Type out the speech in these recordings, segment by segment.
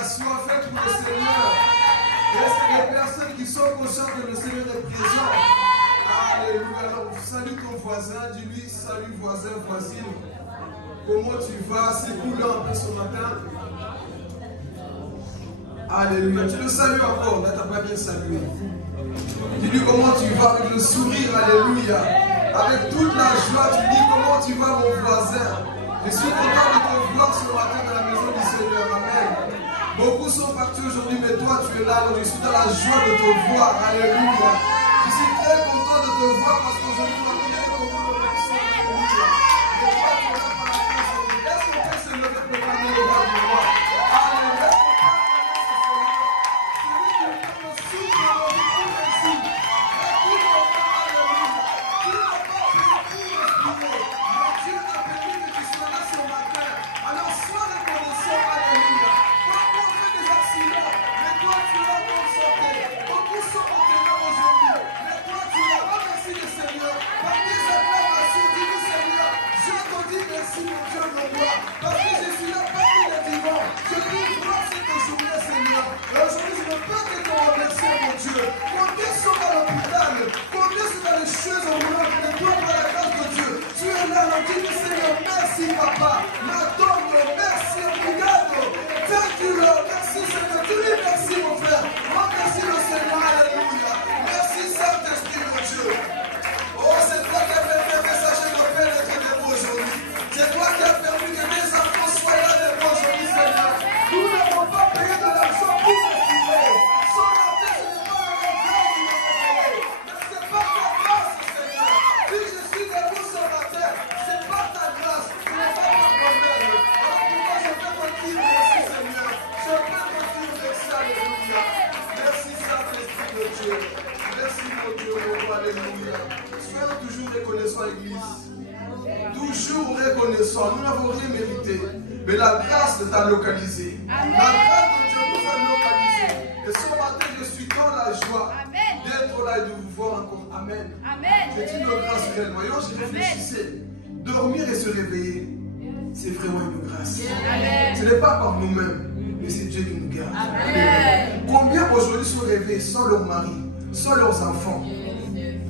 assoiffés pour le Seigneur. Est-ce que les personnes qui sont conscientes que le Seigneur est présent? Alléluia. Alors, salue ton voisin, dis-lui, salut voisin, voisine. Comment tu vas? C'est cool un peu ce matin. Alléluia. Tu le salues encore, là, tu n'as pas bien salué. Dis-lui comment tu vas avec le sourire, alléluia. Avec toute la joie, tu dis comment tu vas mon voisin. Je suis content de te voir ce matin dans la maison du Seigneur, amen. Beaucoup sont partis aujourd'hui, mais toi tu es là, alors je suis dans la joie de te voir, alléluia. Je suis très content de te voir parce qu'aujourd'hui, ma première fois, on va faire alléluia. Est-ce qu'on peut se lever pour prendre le roi du roi? Alléluia. Parce que je suis là parmi les vivants. Je dis gloire cette journée, Seigneur. Aujourd'hui, je ne peux que te remercier, mon Dieu. Combien sont dans l'hôpital? Combien sont dans les choses en roulant? Mais toi, par la grâce de Dieu, tu es là, on dit, Seigneur, merci, Papa. Madonna, merci, obrigado. Thank you, Lord. Merci, Seigneur. Tu dis merci, mon frère. Remercie le Seigneur, alléluia. Merci, Saint-Esprit, mon Dieu. Oh, c'est toi qui as fait faire messager de paix et de vous aujourd'hui. C'est toi qui as permis que mes enfants soient là de moi aujourd'hui, Seigneur. Nous n'avons pas payé de l'argent pour les filmer. Sans la tête, ce n'est pas la grâce qui m'a payé. Mais ce n'est pas ta grâce, Seigneur. Si je suis debout sur la terre, ce n'est pas ta grâce, ce n'est pas ta bonheur. Alors pourquoi je peux te dire merci, Seigneur? Je peux te dire merci, alléluia. Merci, Saint-Esprit de Dieu. Merci, mon Dieu, mon roi, alléluia. Soyons toujours reconnaissants, Église. Toujours reconnaissant, nous n'avons rien mérité, mais la grâce t'a localisé. La grâce de Dieu nous a localisé. Et ce matin, je suis dans la joie d'être là et de vous voir encore. Amen. C'est une grâce réelle. Voyons, je réfléchissais. Dormir et se réveiller, c'est vraiment une grâce. Ce n'est pas par nous-mêmes, mais c'est Dieu qui nous garde. Combien aujourd'hui sont réveillés sans leur mari, sans leurs enfants,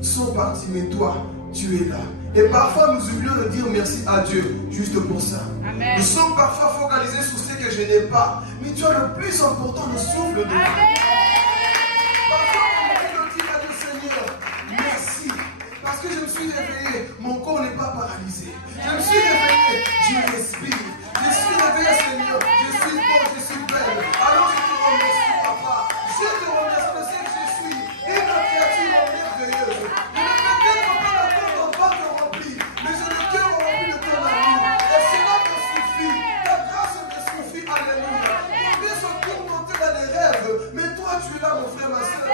sont partis, mais toi, tu es là. Et parfois nous oublions de dire merci à Dieu juste pour ça. Amen. Nous sommes parfois focalisés sur ce que je n'ai pas. Mais tu as le plus important, le souffle de Dieu. Parfois on oublie de dire à Dieu, Seigneur, merci. Parce que je me suis réveillé, mon corps n'est pas paralysé. Je me suis réveillé, je respire. Je suis réveillé, Seigneur, je suis bon, je suis belle. Alors je te remercie, Papa. Je te remercie de ce que je suis. Une créature merveilleuse. Je ne peux peut-être pas la mais j'ai le cœur rempli de ton amour. Et cela me suffit. Ta grâce me suffit. Alléluia. Combien sont tourmentés dans les rêves? Mais toi, tu es là, mon frère, ma soeur.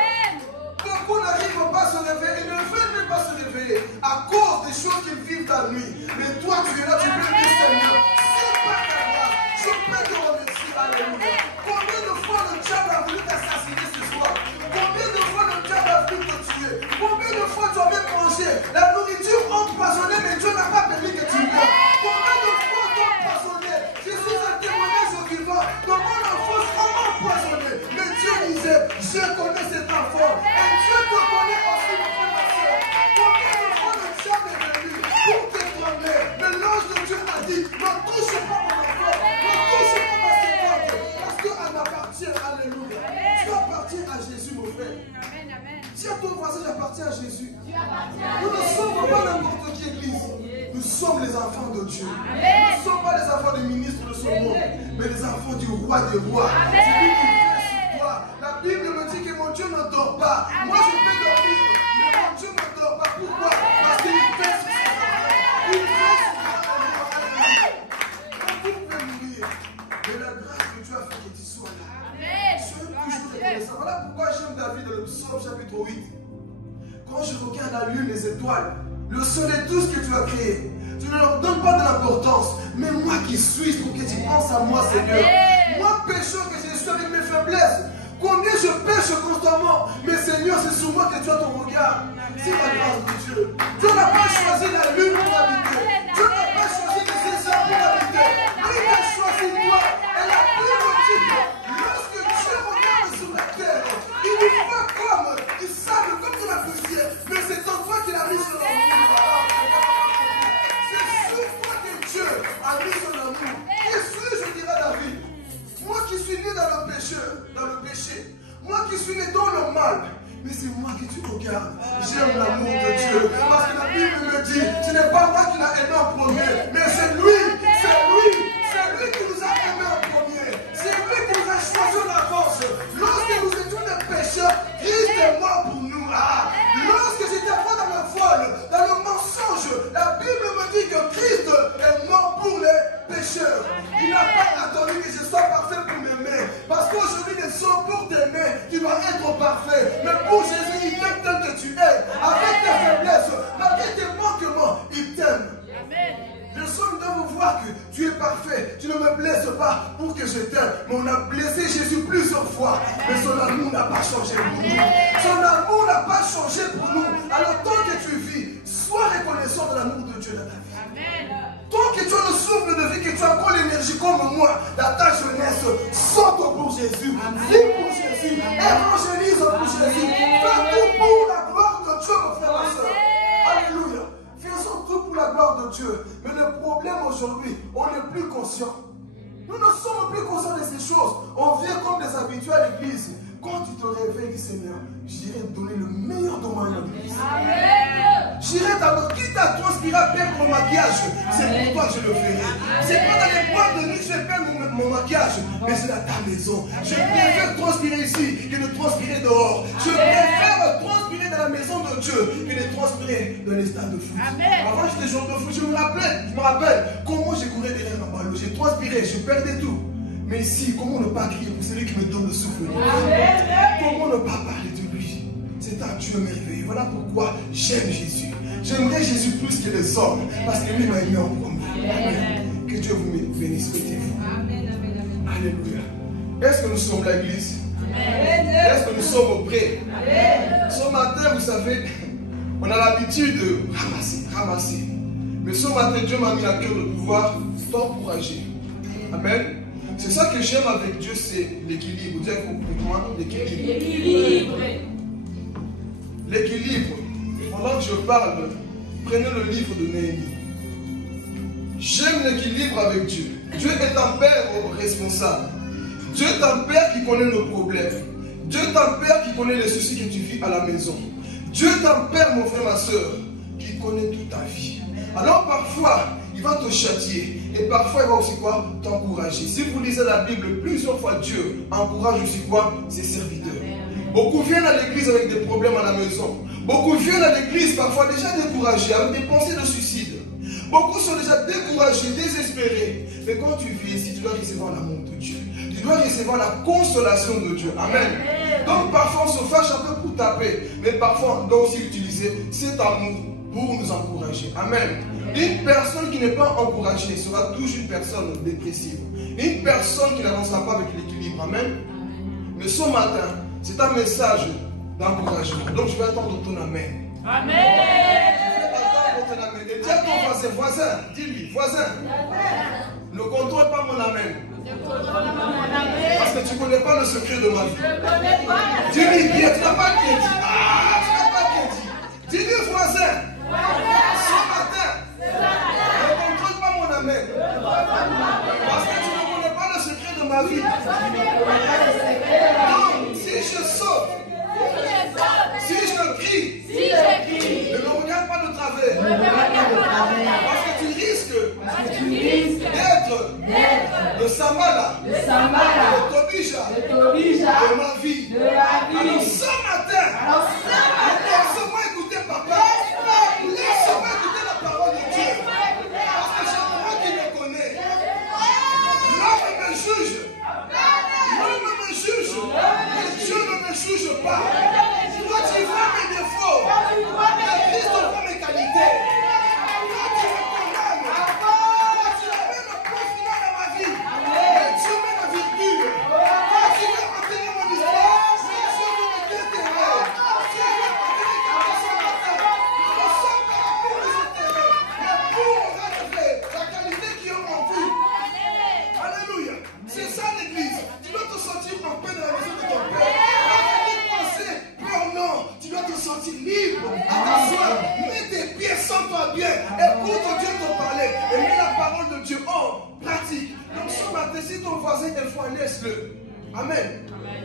Beaucoup n'arrivent pas à se réveiller. Ils ne veulent même pas se réveiller à cause des choses qu'ils vivent la nuit. Mais toi, tu es là, tu peux dire, Seigneur, c'est pas ta grâce. Je peux te remercier. Alléluia. Combien de fois le diable a voulu t'assassiner ce soir? Combien de fois le diable a voulu te tuer? Combien de fois tu as même mangé la nourriture empoisonnée, mais Dieu n'a pas permis que tu meurs? Combien de fois tu as empoisonné? Je suis un témoignage au vivant. Comment l'enfant sera empoisonné? Mais Dieu disait, je connais cet enfant. Et Dieu te connaît aussi, mon frère, ma soeur. Combien de fois le diable est venu pour te trembler? Mais l'ange de Dieu a dit, ne touche pas mon enfant. Ne touche pas ma servante. Parce qu'elle m'appartient. Alléluia. Tu appartiens à Jésus, mon frère. Si à ton voisin, j'appartiens à Jésus. Nous ne sommes pas n'importe qui église. Nous sommes les enfants de Dieu. Nous ne sommes pas les enfants des ministres de ce monde, mais les enfants du roi des rois. C'est lui qui veille sur toi. La Bible me dit que mon Dieu ne dort pas. Moi, je peux dormir, mais mon Dieu ne dort pas. Pourquoi? Parce qu'il veille sur ses enfants. Il veille sur toi. Quand vous pouvez mourir, mais la grâce que Dieu a fait que tu sois là. Soyons toujours reconnaissants. Voilà pourquoi j'aime David dans le psaume chapitre 8. Quand je regarde la lune, les étoiles, le soleil, tout ce que tu as créé, tu ne leur donnes pas de l'importance. Mais moi qui suis pour que tu penses à moi, Seigneur. Moi, pécheur que je suis avec mes faiblesses. Combien je pêche constamment. Mais Seigneur, c'est sur moi que tu as ton regard. C'est la grâce de Dieu. Dieu n'a pas choisi la lune pour habiter. Dieu n'a pas choisi les étoiles pour habiter. Il a choisi toi. Et la plus petite, regarde, j'aime l'amour de Dieu. Parce que la Bible me dit, ce n'est pas moi qui l'a aimé en premier, mais c'est lui qui nous a aimé en premier. C'est lui qui nous a choisi en avance. Lorsque nous étions des pécheurs, Christ est mort pour nous. Lorsque j'étais fort dans le vol, dans le mensonge, la Bible me dit que Christ est mort pour les pécheurs. Il n'a pas attendu que je sois parfait pour m'aimer. Parce qu'aujourd'hui, les gens pour t'aimer, tu dois être parfait. Mais pour Jésus, il t'aime tel que tu es. Avec tes faiblesses, malgré tes manquements, il t'aime. Les gens doivent voir que tu es parfait. Tu ne me blesses pas pour que je t'aime. Mais on a blessé Jésus plusieurs fois. Mais son amour n'a pas changé pour nous. Son amour n'a pas changé pour nous. Alors tant que tu vis, sois reconnaissant de l'amour de Dieu dans ta vie. Tant que tu as le souffle de vie, que tu as encore l'énergie comme moi, dans ta jeunesse, saute pour Jésus. Vis pour Jésus. Évangélise pour Jésus. Fais tout pour la gloire de Dieu, mon frère et soeur. Alléluia. Faisons tout pour la gloire de Dieu. Mais le problème aujourd'hui, on n'est plus conscient. Nous ne sommes plus conscients de ces choses. On vient comme des habitués à l'église. Quand tu te réveilles, Seigneur, j'irai donner le meilleur de moi à l'église. J'irai d'abord, quitte à transpirer, à perdre mon maquillage. C'est pour toi que je le ferai. C'est pas dans les boîtes de nuit que je vais perdre mon maquillage, mais c'est dans ta maison. Je préfère transpirer ici que de transpirer dehors. Je préfère transpirer dans la maison de Dieu que de transpirer dans les stades de foot. Avant, j'étais joueur de foot, je me rappelle comment j'ai couru derrière ma balle. J'ai transpiré, je perdais tout. Mais ici, comment ne pas crier pour celui qui me donne le souffle? Comment ne pas parler de lui? C'est un Dieu merveilleux. Voilà pourquoi j'aime Jésus. J'aimerais Jésus plus que les hommes, parce que lui m'a aimé en premier. Amen. Que Dieu vous bénisse. Alléluia. Est-ce que nous sommes l'église? Est-ce que nous sommes auprès? Ce matin, vous savez, on a l'habitude de ramasser. Mais ce matin, Dieu m'a mis à cœur de pouvoir t'encourager. Amen. C'est ça que j'aime avec Dieu, c'est l'équilibre. Vous dites comment? L'équilibre. L'équilibre. Pendant que je parle, prenez le livre de Néhémie. J'aime l'équilibre avec Dieu. Dieu est un père responsable. Dieu est un père qui connaît nos problèmes. Dieu est un père qui connaît les soucis que tu vis à la maison. Dieu est un père, mon frère, ma soeur, qui connaît toute ta vie. Alors parfois, il va te châtier. Et parfois, il va aussi quoi? T'encourager. Si vous lisez la Bible, plusieurs fois, Dieu encourage aussi quoi? Ses serviteurs. Beaucoup viennent à l'église avec des problèmes à la maison. Beaucoup viennent à l'église parfois déjà découragés, avec des pensées de suicide. Beaucoup sont déjà découragés, désespérés. Mais quand tu vis ici, tu dois recevoir l'amour de Dieu. Tu dois recevoir la consolation de Dieu. Amen. Donc parfois, on se fâche un peu pour taper. Mais parfois, on doit aussi utiliser cet amour pour nous encourager. Amen. Une personne qui n'est pas encouragée sera toujours une personne dépressive. Une personne qui n'avancera pas avec l'équilibre. Amen. Mais ce matin, c'est un message d'encouragement. Donc je vais attendre ton amen. Amen. Je vais attendre ton amen. Et dis à ton voisin, dis-lui, voisin, ne contrôle pas mon amen. Parce que tu ne connais pas le secret de ma vie. Dis-lui bien, tu n'as pas de crédit. Tu n'as pas de crédit. Dis-lui, voisin, ce matin, ne contrôle pas mon amen. Parce que tu ne connais pas le secret de ma vie. Donc, si je saute, si je crie, ne me regarde pas de travers. Parce que tu risques d'être de Samala, de Tobija, de ma vie. Alors ce matin, laisse-moi écouter papa. Laisse-moi écouter la parole de Dieu. Parce que c'est moi qui me connais. L'homme me juge. L'homme me juge. Mais Dieu ne me juge pas. Toi, tu vois mes défauts. Mais Christ voit mes qualités. Toi, tu me condamnes. Toi, tu amènes le point final à ma vie. Mais Dieu met la virgule. Toi, tu veux maintenir mon histoire. Mais Dieu veut me déterrer. Dieu veut me déterrer ce matin. Nous ne sommes pas là pour nous enterrer, mais pour relever la qualité qui est en vous. Alléluia. C'est ça l'église. Tu dois te sentir en paix dans la maison de ton père. Non, tu dois te sentir libre à t'asseoir. Mets tes pieds, sens-toi bien. Écoute Dieu te parler et mets la parole de Dieu en pratique. Donc ce matin, si ton voisin est froid, laisse-le. Amen.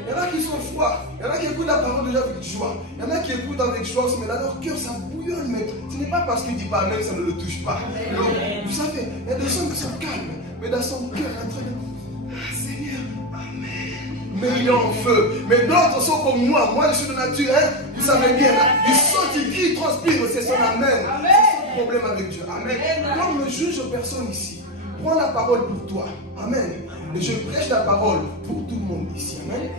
Il y en a qui sont froids. Il y en a qui écoutent la parole déjà avec joie. Il y en a qui écoutent avec joie aussi, mais dans leur cœur, ça bouillonne. Mais ce n'est pas parce qu'il ne dit pas Amen, ça ne le touche pas. Donc, vous savez, il y a des gens qui sont calmes, mais dans son cœur, il est en train de Seigneur, Amen. Mais il est en feu. Mais d'autres sont comme moi. Moi, je suis de nature, hein? Vous savez bien, là. Ils sont qui crient, ils transpirent. C'est son Amen. C'est son problème avec Dieu. Amen. Donc, ne juge personne ici. Prends la parole pour toi. Amen. Et je prêche la parole pour tout le monde ici. Amen.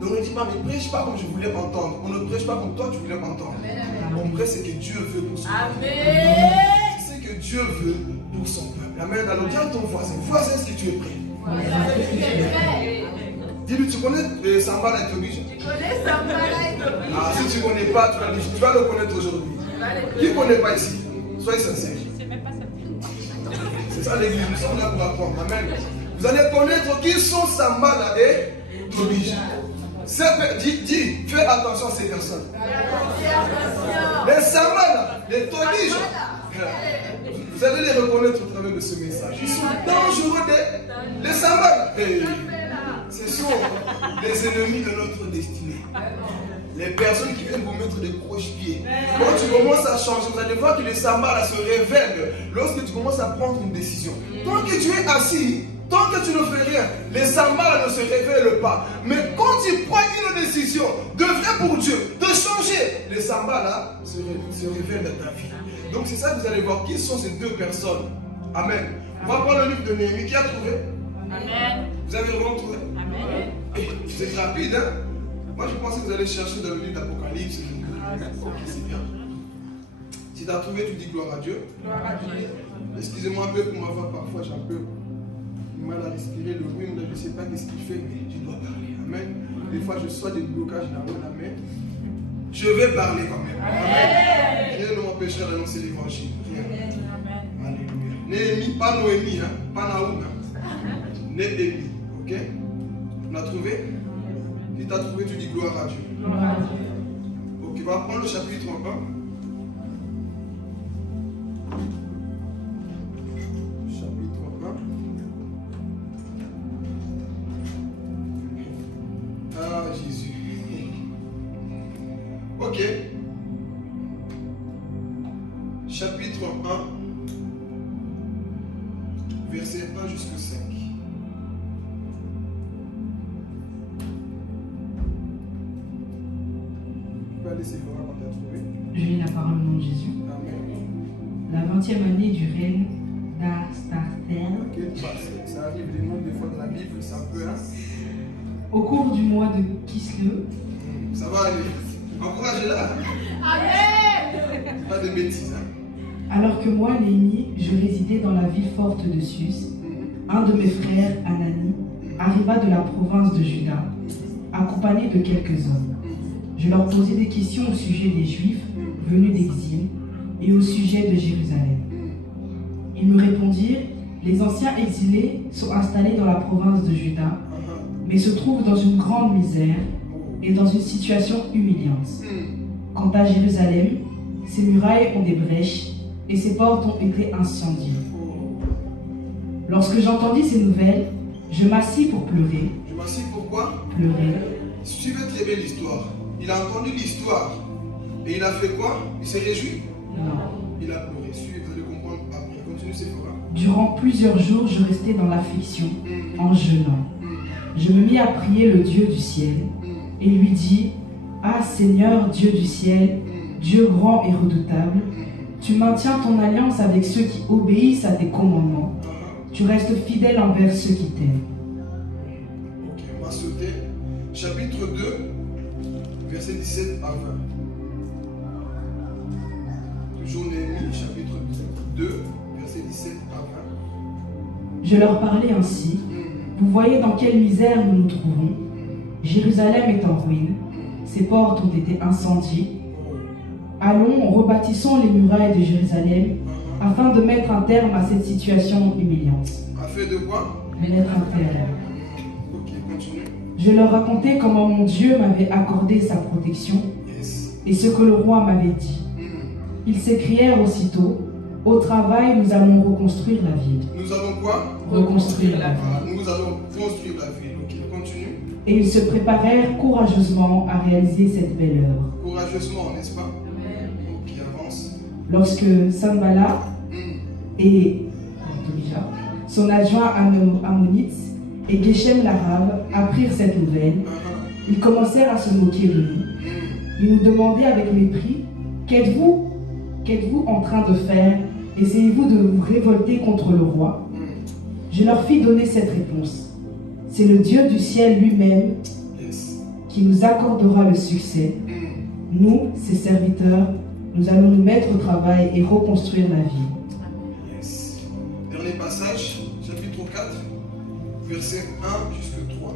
Donc ne dis pas, mais prêche pas comme je voulais entendre. On ne prêche pas comme toi tu voulais m'entendre. On prêche ce que Dieu veut pour son peuple. C'est ce que Dieu veut pour son peuple. Amen. Alors dis à ton voisin, est-ce que tu es prêt? Dis-lui, tu connais Sambala et Tobiche? Tu connais Sambala et Tobiche? Ah, si tu ne connais pas, tu vas le connaître aujourd'hui. Qui ne connaît pas ici? Soyez sincères. C'est ça l'église, nous sommes là pour apprendre. Amen. Vous allez connaître qui sont Sambala et Tobiche. Dis, fais attention à ces personnes. Les Sambala, les Tobiche, vous allez les reconnaître au travers de ce message. Ils sont dangereux, les Sambala. Ce sont les ennemis de notre destinée. Les personnes qui viennent vous mettre des croche-pieds. Quand tu commences à changer, vous allez voir que les Sambala se révèlent lorsque tu commences à prendre une décision. Tant que tu es assis, tant que tu ne fais rien, les Sambala ne se révèlent pas. Mais quand tu prends une décision de vrai pour Dieu, de changer, les Sambala se révèlent dans ta vie. Donc c'est ça que vous allez voir. Qui sont ces deux personnes? Amen. On va prendre le livre de Néhémie. Qui a trouvé? Amen. Vous avez vraiment trouvé? Amen. C'est rapide, hein? Moi je pensais que vous allez chercher dans le livre d'Apocalypse. C'est bien. Si tu as trouvé, tu dis gloire à Dieu. Gloire à Dieu. Excusez-moi un peu pour ma voix, parfois j'ai un peu mal à respirer, le rhume, je ne sais pas ce qu'il fait, mais je dois parler. Amen. Des fois je sois des blocages dans la main. Je vais parler quand même. Amen. Rien ne m'empêchera d'annoncer l'évangile. Alléluia. Néhémie, pas Noémie, hein? Pas Naoum. Hein? Néhémie. Ok? On a trouvé? Si tu as trouvé, tu dis gloire à Dieu. Gloire à Dieu. Ok, on va prendre le chapitre 1. Chapitre 1. Ah, Jésus. Ok. Chapitre 1. Verset 1 jusqu'au 5. Je lis la parole au nom de Jésus. La 20e année du règne d'Astartère. Ça arrive des noms des fois dans la Bible, c'est un peu. Au cours du mois de Kislev. Ça va aller. Encouragez-la. Amen. Pas de bêtises. Alors que moi, Néhémie, je résidais dans la ville forte de Sus, un de mes frères, Anani, arriva de la province de Juda, accompagné de quelques hommes. Je leur posais des questions au sujet des Juifs venus d'exil et au sujet de Jérusalem. Ils me répondirent, les anciens exilés sont installés dans la province de Juda, mais se trouvent dans une grande misère et dans une situation humiliante. Quant à Jérusalem, ses murailles ont des brèches et ses portes ont été incendiées. Lorsque j'entendis ces nouvelles, je m'assis pour pleurer. Je m'assis pourquoi? Pleurer. Suivez très bien l'histoire. Il a entendu l'histoire. Et il a fait quoi? Il s'est réjoui? Non. Il a pleuré. Suivez, vous allez comprendre après. Continue, c'est quoi? Durant plusieurs jours, je restais dans l'affliction, en jeûnant. Je me mis à prier le Dieu du ciel et lui dis, ah Seigneur, Dieu du ciel, Dieu grand et redoutable, tu maintiens ton alliance avec ceux qui obéissent à tes commandements. Tu restes fidèle envers ceux qui t'aiment. Ok, on va sauter. Chapitre 2, verset 17 à 20. Toujours Néhémie, chapitre 2, verset 17 à 20. Je leur parlais ainsi. Vous voyez dans quelle misère nous nous trouvons. Jérusalem est en ruine. Ses portes ont été incendiées. Allons, rebâtissons les murailles de Jérusalem afin de mettre un terme à cette situation humiliante. Afin de quoi? Mettre un terme. Ok, continue. Je leur racontais comment mon Dieu m'avait accordé sa protection et ce que le roi m'avait dit. Ils s'écrièrent aussitôt, au travail, nous allons reconstruire la ville. Nous allons quoi? reconstruire la ville. Nous allons construire la ville. Ok, continue. Et ils se préparèrent courageusement à réaliser cette belle œuvre. Courageusement, n'est-ce pas? Ok, avance. Lorsque Sanballat et Tobia, son adjoint Ammonite et Geshem l'Arabe apprirent cette nouvelle, ils commencèrent à se moquer de nous. Ils nous demandaient avec mépris, qu'êtes-vous en train de faire? Essayez-vous de vous révolter contre le roi? Je leur fis donner cette réponse. C'est le Dieu du ciel lui-même qui nous accordera le succès. Nous, ses serviteurs, nous allons nous mettre au travail et reconstruire la ville. Yes. Dernier passage, chapitre 4, verset 1 jusqu'à 3.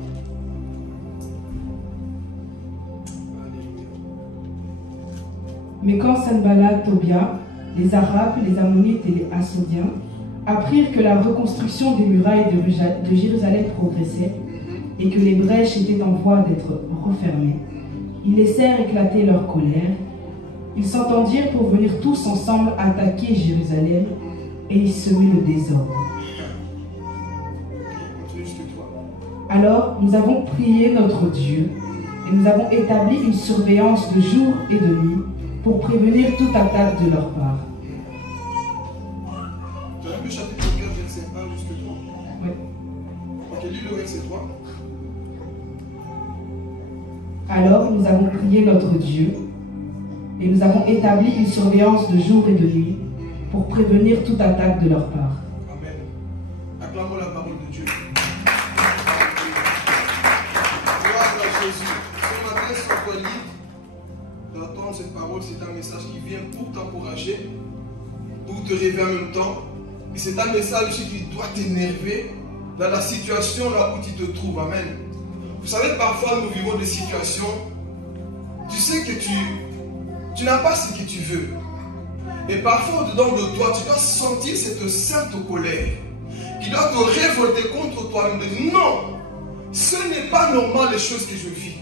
Mais quand Sanballat, Tobia, les Arabes, les Ammonites et les Assodiens apprirent que la reconstruction des murailles de Jérusalem progressait et que les brèches étaient en voie d'être refermées, ils laissèrent éclater leur colère. Ils s'entendirent pour venir tous ensemble attaquer Jérusalem et y semer le désordre. Alors nous avons prié notre Dieu et nous avons établi une surveillance de jour et de nuit pour prévenir toute attaque de leur part. Tu as lu chapitre 4, verset 1 jusqu'à 3? Oui. Ok, lis le verset 3. Alors nous avons prié notre Dieu et nous avons établi une surveillance de jour et de nuit pour prévenir toute attaque de leur part. Amen. Acclamons la parole de Dieu. Gloire à Jésus. Ce matin, sur toi libre d'entendre cette parole, c'est un message qui vient pour t'encourager, pour te réveiller en même temps. Et c'est un message aussi qui doit t'énerver dans la situation là où tu te trouves. Amen. Vous savez, parfois nous vivons des situations, tu sais que tu n'as pas ce que tu veux. Et parfois, au-dedans de toi, tu dois sentir cette sainte colère qui doit te révolter contre toi-même. De dire non, ce n'est pas normal les choses que je vis.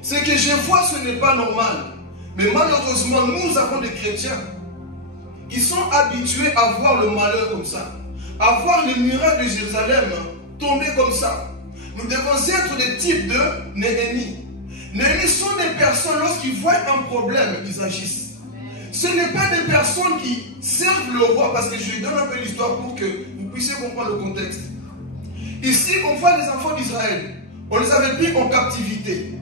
Ce que je vois, ce n'est pas normal. Mais malheureusement, nous avons des chrétiens qui sont habitués à voir le malheur comme ça, à voir les murailles de Jérusalem tomber comme ça. Nous devons être des types de Néhémie. Néhémie sont des personnes, lorsqu'ils voient un problème, ils agissent. Ce n'est pas des personnes qui servent le roi, parce que je lui donne un peu l'histoire pour que vous puissiez comprendre le contexte. Ici, on voit les enfants d'Israël. On les avait pris en captivité.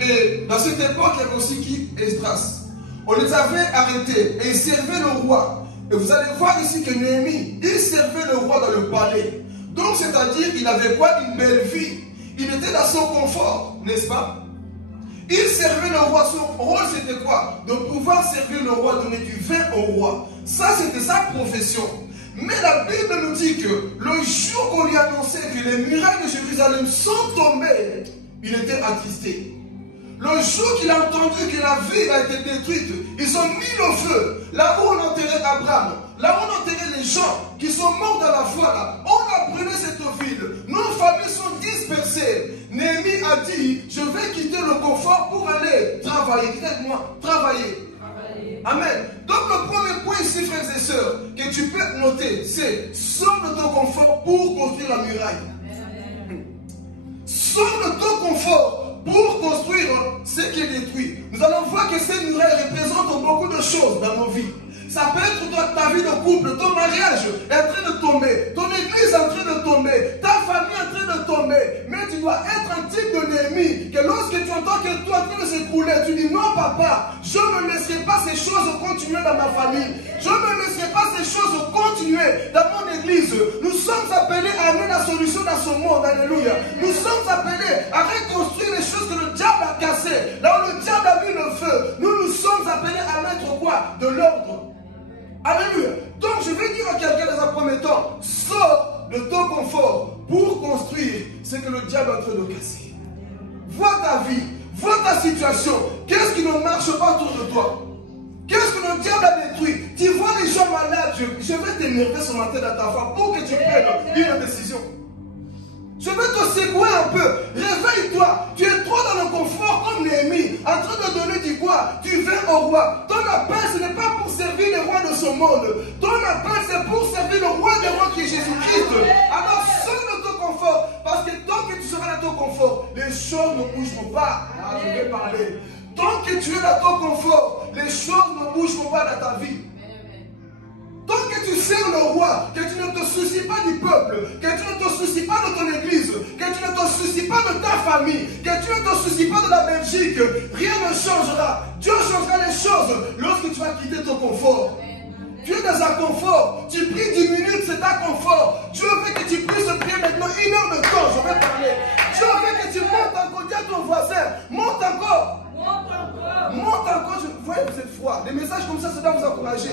Et dans cette époque, il y avait aussi qui? Esdras. On les avait arrêtés et ils servaient le roi. Et vous allez voir ici que Néhémie, il servait le roi dans le palais. Donc, c'est-à-dire qu'il avait quoi? Une belle vie. Il était dans son confort, n'est-ce pas? Il servait le roi. Son rôle, c'était quoi? De pouvoir servir le roi, donner du vin au roi. Ça, c'était sa profession. Mais la Bible nous dit que le jour qu'on lui annonçait que les murailles de Jérusalem sont tombées, il était attristé. Le jour qu'il a entendu que la ville a été détruite, ils ont mis le feu. Là où on enterrait Abraham, là où on enterrait les gens qui sont morts dans la foi, là, on a brûlé cette ville. Nos familles sont dispersées. Néhémie a dit, je vais quitter le confort pour aller travailler. Dites-moi, travailler. Amen. Donc le premier point ici, frères et sœurs, que tu peux noter, c'est sors de ton confort pour construire la muraille. Sors de ton confort pour construire ce qui est détruit. Nous allons voir que ces murailles représentent beaucoup de choses dans nos vies. Ça peut être ta vie de couple, ton mariage est en train de tomber, ton église est en train de tomber, ta famille est en train de tomber. Mais tu dois être un type de Néhémie, que lorsque tu entends que tout est en train de s'écrouler, tu dis non papa, je ne laisserai pas ces choses continuer dans ma famille. Je ne laisserai pas ces choses continuer dans mon église. Nous sommes appelés à amener la solution dans ce monde, alléluia. Nous sommes appelés à reconstruire les choses que le diable a cassées. Là où le diable a mis le feu, nous sommes appelés à mettre quoi? De l'ordre. Alléluia. Donc je vais dire à quelqu'un dans un premier temps, sors de ton confort pour construire ce que le diable est en train de casser. Vois ta vie, vois ta situation. Qu'est-ce qui ne marche pas autour de toi? Qu'est-ce que le diable a détruit? Tu vois les gens malades, je vais t'énerver ce matin dans ta foi pour que tu prennes une décision. Je vais te secouer un peu. Réveille-toi. Tu es trop dans le confort comme Néhémie, en train de donner du quoi? Tu viens au roi. Ton appel, ce n'est pas pour servir les rois de ce monde. Ton appel, c'est pour servir le roi des rois qui est Jésus-Christ. Alors, sors de ton confort. Parce que tant que tu seras dans ton confort, les choses ne bougeront pas. Ah, je vais parler. Tant que tu es dans ton confort, les choses ne bougeront pas dans ta vie. Tant que tu sers le roi, que tu ne te soucies pas du peuple, que tu ne te soucies pas de ton église, que tu ne te soucies pas de ta famille, que tu ne te soucies pas de la Belgique, rien ne changera. Dieu changera les choses lorsque tu vas quitter ton confort. Tu es dans un confort, tu pries 10 minutes, c'est un confort. Dieu veut que tu puisses prier maintenant 1 heure de temps, je vais parler. Dieu veut que tu montes encore, dis à ton voisin, monte encore. Monte encore, je voyez cette foi. Des messages comme ça doit vous encourager.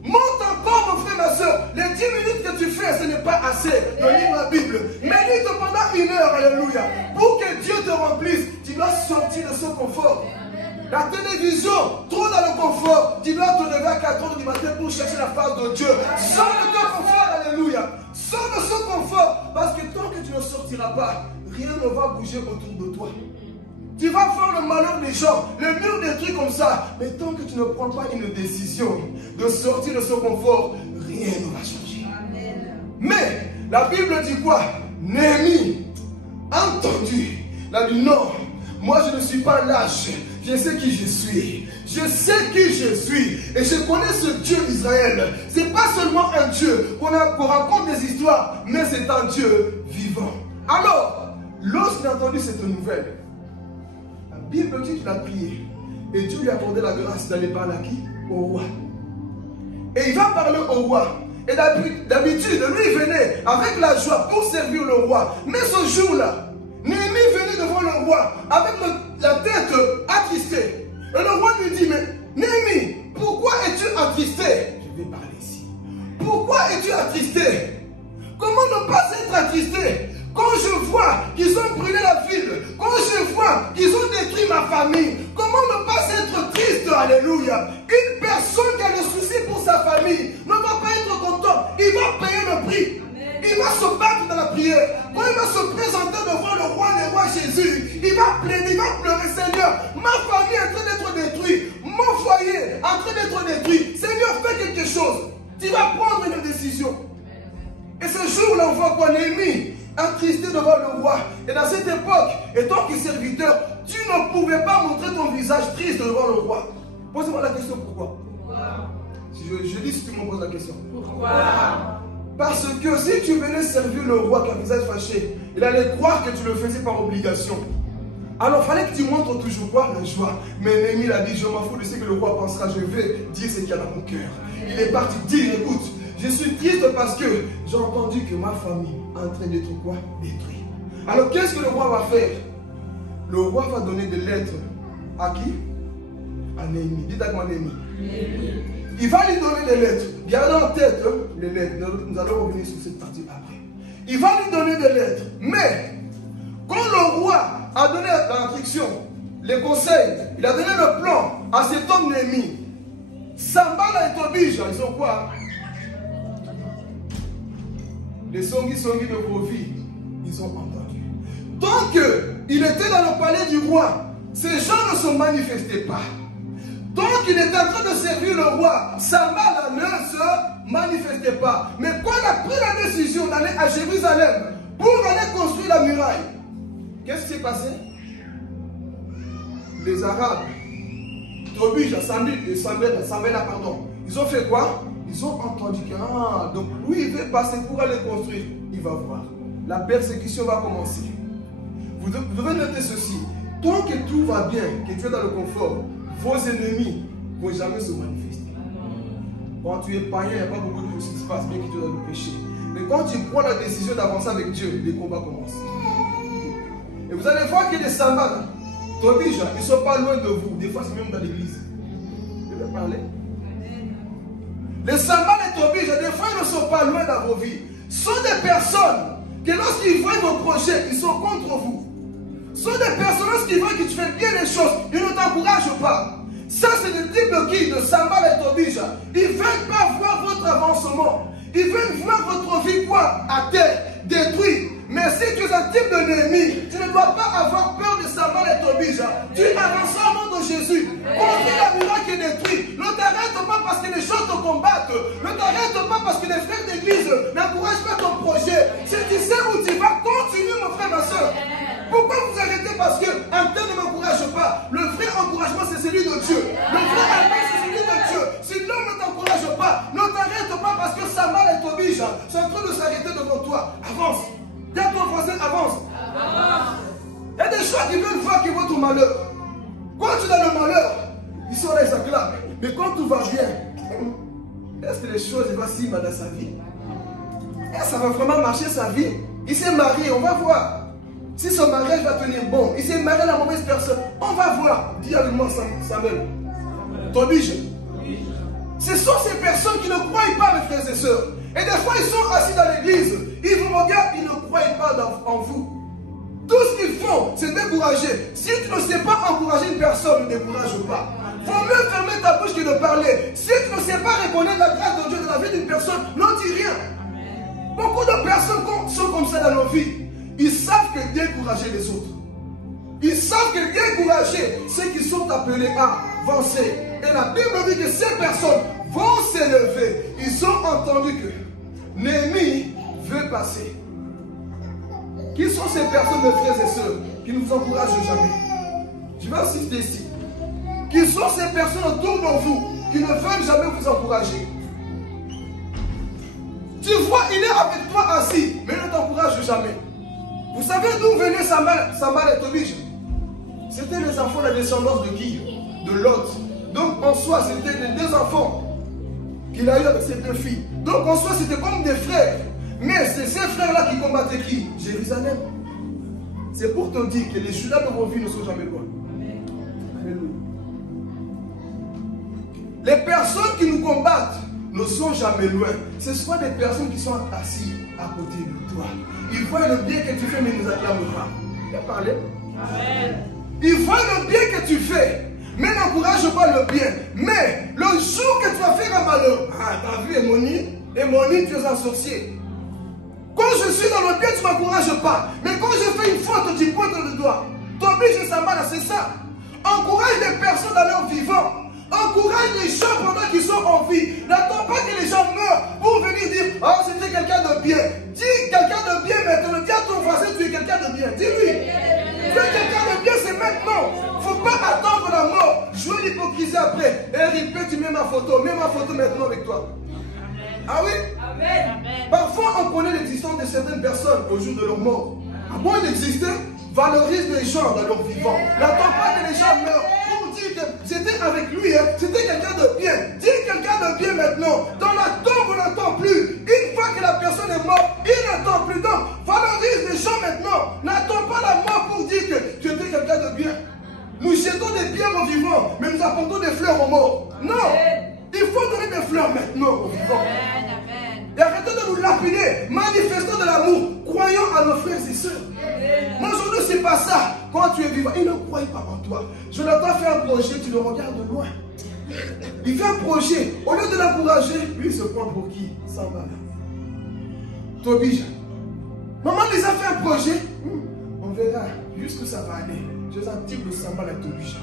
Monte encore, mon frère, ma soeur. Les 10 minutes que tu fais, ce n'est pas assez de lire la Bible. Médite pendant 1 heure, alléluia. Pour que Dieu te remplisse, tu dois sortir de ce confort. La télévision, trop dans le confort. Tu dois te lever à 4 heures du matin pour chercher la face de Dieu. Sors de ton confort, alléluia. Sors de ce confort. Parce que tant que tu ne sortiras pas, rien ne va bouger autour de toi. Tu vas voir le malheur des gens, le mur des trucs comme ça. Mais tant que tu ne prends pas une décision de sortir de ce confort, rien ne va changer. Amen. Mais la Bible dit quoi? Néhémie a entendu. Il a dit non, moi je ne suis pas lâche. Je sais qui je suis. Je sais qui je suis. Et je connais ce Dieu d'Israël. Ce n'est pas seulement un Dieu qu'on raconte des histoires, mais c'est un Dieu vivant. Alors, lorsqu'il a entendu cette nouvelle, la Bible dit qu'il a prié. Et Dieu lui a accordé la grâce d'aller parler à qui? Au roi. Et il va parler au roi. Et d'habitude, lui, il venait avec la joie pour servir le roi. Mais ce jour-là, Néhémie venait devant le roi avec la tête attristée. Et le roi lui dit, mais Néhémie, pourquoi es-tu attristé? Je vais parler ici. Pourquoi es-tu attristé? Comment ne pas être attristé? Quand je vois qu'ils ont brûlé la ville, quand je vois qu'ils ont détruit ma famille, comment ne pas être triste? Alléluia. Une personne qui a le souci pour sa famille ne va pas être content. Il va payer le prix. Il va se battre dans la prière. Quand il va se présenter devant le roi des rois Jésus, il va plaider, il va pleurer. Seigneur, ma famille est en train d'être détruite. Mon foyer est en train d'être détruit. Seigneur, fais quelque chose. Tu vas prendre une décision. Et ce jour-là, on voit quoi? Néhémie, attristé devant le roi. Et dans cette époque, étant que serviteur, tu ne pouvais pas montrer ton visage triste devant le roi. Pose-moi la question, pourquoi? Je dis si tu me poses la question. Pourquoi? Parce que si tu venais servir le roi avec un visage fâché, il allait croire que tu le faisais par obligation. Alors il fallait que tu montres toujours quoi? La joie. Mais Néhémie a dit, je m'en fous de ce que le roi pensera, je vais dire ce qu'il y a dans mon cœur. Il est parti dire, écoute, je suis triste parce que j'ai entendu que ma famille est en train d'être quoi? Détruite. Alors qu'est-ce que le roi va faire? Le roi va donner des lettres à qui? À Néhémie. Dites à moi Néhémie. Il va lui donner des lettres. Gardez en tête les lettres. Nous allons revenir sur cette partie après. Il va lui donner des lettres. Mais, quand le roi a donné l'instruction, les conseils, il a donné le plan à cet homme Néhémie, Sambala et Tobija, ils ont quoi? Les songi de vos vies, ils ont entendu. Tant qu'il était dans le palais du roi, ces gens ne se manifestaient pas. Tant qu'il était en train de servir le roi, Sambala ne se manifestait pas. Mais quand il a pris la décision d'aller à Jérusalem pour aller construire la muraille, qu'est-ce qui s'est passé? Les Arabes, Tobija, Sambala, pardon, ils ont fait quoi? Ils ont entendu que, donc lui il veut passer pour aller construire. Il va voir. La persécution va commencer. Vous devez noter ceci. Tant que tout va bien, que tu es dans le confort, vos ennemis ne vont jamais se manifester. Quand tu es païen, il n'y a pas beaucoup de choses qui se passent, bien que tu es dans le péché. Mais quand tu prends la décision d'avancer avec Dieu, les combats commencent. Et vous allez voir que les Sambala, Tobija, ils ne sont pas loin de vous. Des fois, c'est même dans l'église. Je vais parler. Les Sambala et Tobija, des fois, ils ne sont pas loin dans vos vies. Ce sont des personnes que lorsqu'ils voient vos projets, ils sont contre vous. Ce sont des personnes, lorsqu'ils voient que tu fais bien les choses, ils ne t'encouragent pas. Ça, c'est le type de qui? De Sambala et Tobija. Ils ne veulent pas voir votre avancement. Ils veulent voir votre vie quoi? À terre, détruite. Mais si tu es un type de Néhémie, tu ne dois pas avoir peur de Sambala et Tobija. Tu avances au nom de Jésus. Construis la muraille qui est détruite. Ne t'arrête pas les gens te combattent, ne t'arrête pas parce que les frères d'église n'encouragent pas ton projet. Si tu sais où tu vas, continue mon frère, ma soeur. Pourquoi vous arrêtez parce qu'un tel ne m'encourage pas? Le vrai encouragement, c'est celui de Dieu. Le vrai amour, c'est celui de Dieu. Si l'homme ne t'encourage pas, ne t'arrête pas parce que sa mal est t'oblige. C'est en train de s'arrêter devant toi. Avance. Dis à ton voisin, avance. Il y a des choses qui veulent voir qui vont ton malheur. Quand tu es dans le malheur, ils sont là, ils s'acclament. Mais quand tout va bien, est-ce que les choses vont si mal dans sa vie? Est-ce que ça va vraiment marcher sa vie? Il s'est marié, on va voir. Si son mariage va tenir bon, il s'est marié à la mauvaise personne, on va voir. Dis avec moi, Samuel. T'oblige. Ce sont ces personnes qui ne croient pas, mes frères et sœurs. Et des fois, ils sont assis dans l'église. Ils vous regardent, ils ne croient pas en vous. Tout ce qu'ils font, c'est décourager. Si tu ne sais pas encourager une personne, ne décourage pas. Il faut mieux fermer ta bouche que de parler. Si tu ne sais pas reconnaître la grâce de Dieu dans la vie d'une personne, n'en dis rien. Beaucoup de personnes sont comme ça dans nos vies. Ils savent que décourager les autres. Ils savent que décourager ceux qui sont appelés à avancer. Et la Bible dit que ces personnes vont s'élever. Ils ont entendu que Néhémie veut passer. Qui sont ces personnes, mes frères et sœurs, qui ne vous encouragent jamais? Je vais insister ici. Qui sont ces personnes autour de vous qui ne veulent jamais vous encourager? Tu vois, il est avec toi assis, mais il ne t'encourage jamais. Vous savez d'où venait Sambal et Tobige? C'était les enfants de la descendance de qui? De Lot. Donc en soi, c'était les deux enfants qu'il a eu avec ses deux filles. Donc en soi, c'était comme des frères. Mais c'est ces frères-là qui combattaient qui? Jérusalem. C'est pour te dire que les Judas de vos vies ne sont jamais loin. Alléluia. Les personnes qui nous combattent ne sont jamais loin. Ce sont des personnes qui sont assises à côté de toi. Ils voient le bien que tu fais, mais ils nous acclament pas. Il a parlé. Ils voient le bien que tu fais, mais n'encourage pas le bien. Mais le jour que tu vas faire un malheur, t'as vu Émoni, tu es un sorcier. Quand je suis dans le bien, tu ne m'encourages pas. Mais quand je fais une faute, tu pointes le doigt. T'obliges à mal, c'est ça. Encourage les personnes dans leur vivant. Encourage les gens pendant qu'ils sont en vie. N'attends pas que les gens meurent pour venir dire, oh, c'était quelqu'un de bien. Dis quelqu'un de bien maintenant. Dis à ton voisin, tu es quelqu'un de bien. Dis-lui. Tu es quelqu'un de bien, c'est maintenant. Il ne faut pas attendre la mort. Jouer l'hypocrisie après. Et répète, tu mets ma photo. Mets ma photo maintenant avec toi. Ah oui? Amen. Parfois, on connaît l'existence de certaines personnes au jour de leur mort. Avant d'exister, valorise les gens dans leur vivant. N'attends pas que les gens meurent pour dire que c'était avec lui, hein, c'était quelqu'un de bien. Dis quelqu'un de bien maintenant. Dans la tombe, on n'entend plus. Une fois que la personne est morte, il n'entend plus. Donc, valorise les gens maintenant. N'attends pas la mort pour dire que tu étais quelqu'un de bien. Nous jetons des biens aux vivants, mais nous apportons des fleurs aux morts. Non! Il faut donner des fleurs maintenant aux vivants. Et arrêtez de nous lapider, manifestons de l'amour, croyons à nos frères et sœurs. Moi aujourd'hui, c'est pas ça. Quand tu es vivant, il ne croit pas en toi. Jonathan fait un projet, tu le regardes de loin. Il fait un projet, au lieu de l'encourager, lui il se prend pour qui? Sambal. Tobige. Maman les a fait un projet, on verra jusqu'où ça va aller. Je suis un type de Sambal à Tobige.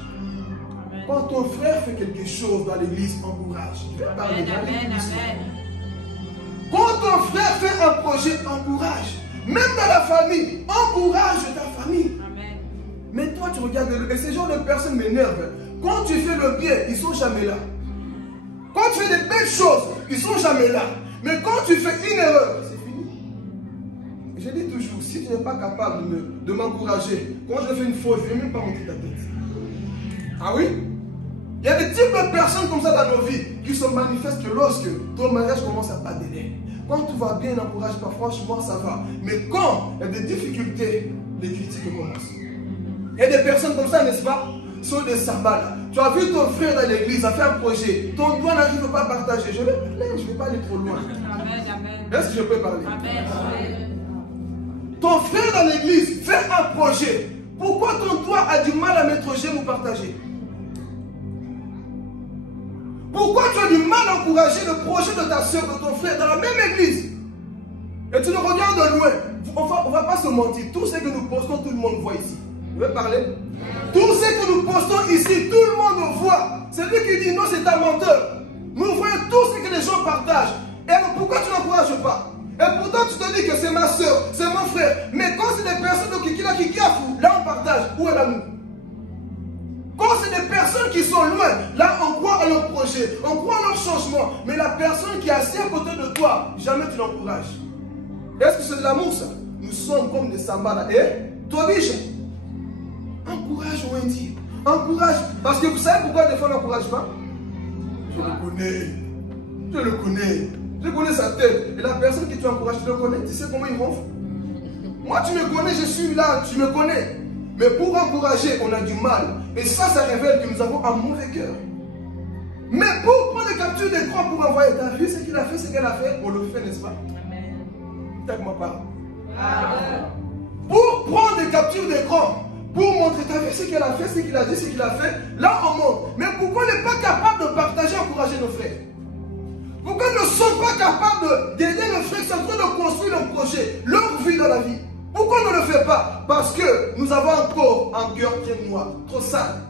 Quand ton frère fait quelque chose dans l'église, encourage. Je vais parler de l'église. Quand ton frère fait un projet, encourage. Même dans la famille, encourage ta famille. Amen. Mais toi, tu regardes, et ces genres de personnes m'énervent. Quand tu fais le bien, ils ne sont jamais là. Quand tu fais des belles choses, ils ne sont jamais là. Mais quand tu fais une erreur, c'est fini. Je dis toujours, si tu n'es pas capable de m'encourager, quand je fais une faute, je ne vais même pas monter ta tête. Ah oui? Il y a des types de personnes comme ça dans nos vies qui se manifestent que lorsque ton mariage commence à pas d'aider. Quand tout va bien, n'encourage pas, franchement ça va. Mais quand il y a des difficultés, les critiques commencent. Il y a des personnes comme ça, n'est-ce pas? Sont des sambales. Tu as vu ton frère dans l'église, a fait un projet. Ton doigt n'arrive pas à partager. Je vais parler, je ne vais pas aller trop loin. Est-ce que je peux parler? Amen. Ton frère dans l'église fait un projet. Pourquoi ton doigt a du mal à mettre j'aime ou partager? Pourquoi tu as du mal à encourager le projet de ta soeur, de ton frère dans la même église? Et tu le regardes de loin. On ne va pas se mentir. Tout ce que nous postons, tout le monde voit ici. Vous pouvez parler? Tout ce que nous postons ici, tout le monde voit. C'est lui qui dit non, c'est un menteur. Nous voyons tout ce que les gens partagent. Et alors pourquoi tu n'encourages pas? Et pourtant tu te dis que c'est ma soeur, c'est mon frère. Mais quand c'est des personnes qui kiffent, là on partage. Où est l'amour? Quand c'est des personnes qui sont loin, là on croit à leur projet, on croit à leur changement. Mais la personne qui est assise à côté de toi, jamais tu l'encourages. Est-ce que c'est de l'amour ça? Nous sommes comme des sambala. Et toi, biche, encourage Wendy. Encourage. Parce que vous savez pourquoi des fois on n'encourage pas? Je le connais. Je le connais. Je connais sa tête. Et la personne que tu encourages, tu le connais. Tu sais comment il ronfle? Moi, tu me connais, je suis là, tu me connais. Mais pour encourager, on a du mal. Et ça révèle que nous avons un mauvais cœur. Mais pour prendre des captures d'écran pour envoyer, t'as vu ce qu'il a fait, ce qu'elle a fait? On le fait, n'est-ce pas? Tac-moi pas. Pour prendre des captures d'écran, pour montrer, t'as vu ce qu'elle a fait, ce qu'il a dit, ce qu'il a fait, là on montre. Mais pourquoi on n'est pas capable de partager, encourager nos frères? Pourquoi nous ne sommes pas capables d'aider nos frères qui sont en train de construire leur projet, leur vie dans la vie? Pourquoi on ne le fait pas? Parce que nous avons encore un cœur qui est noir, trop sale.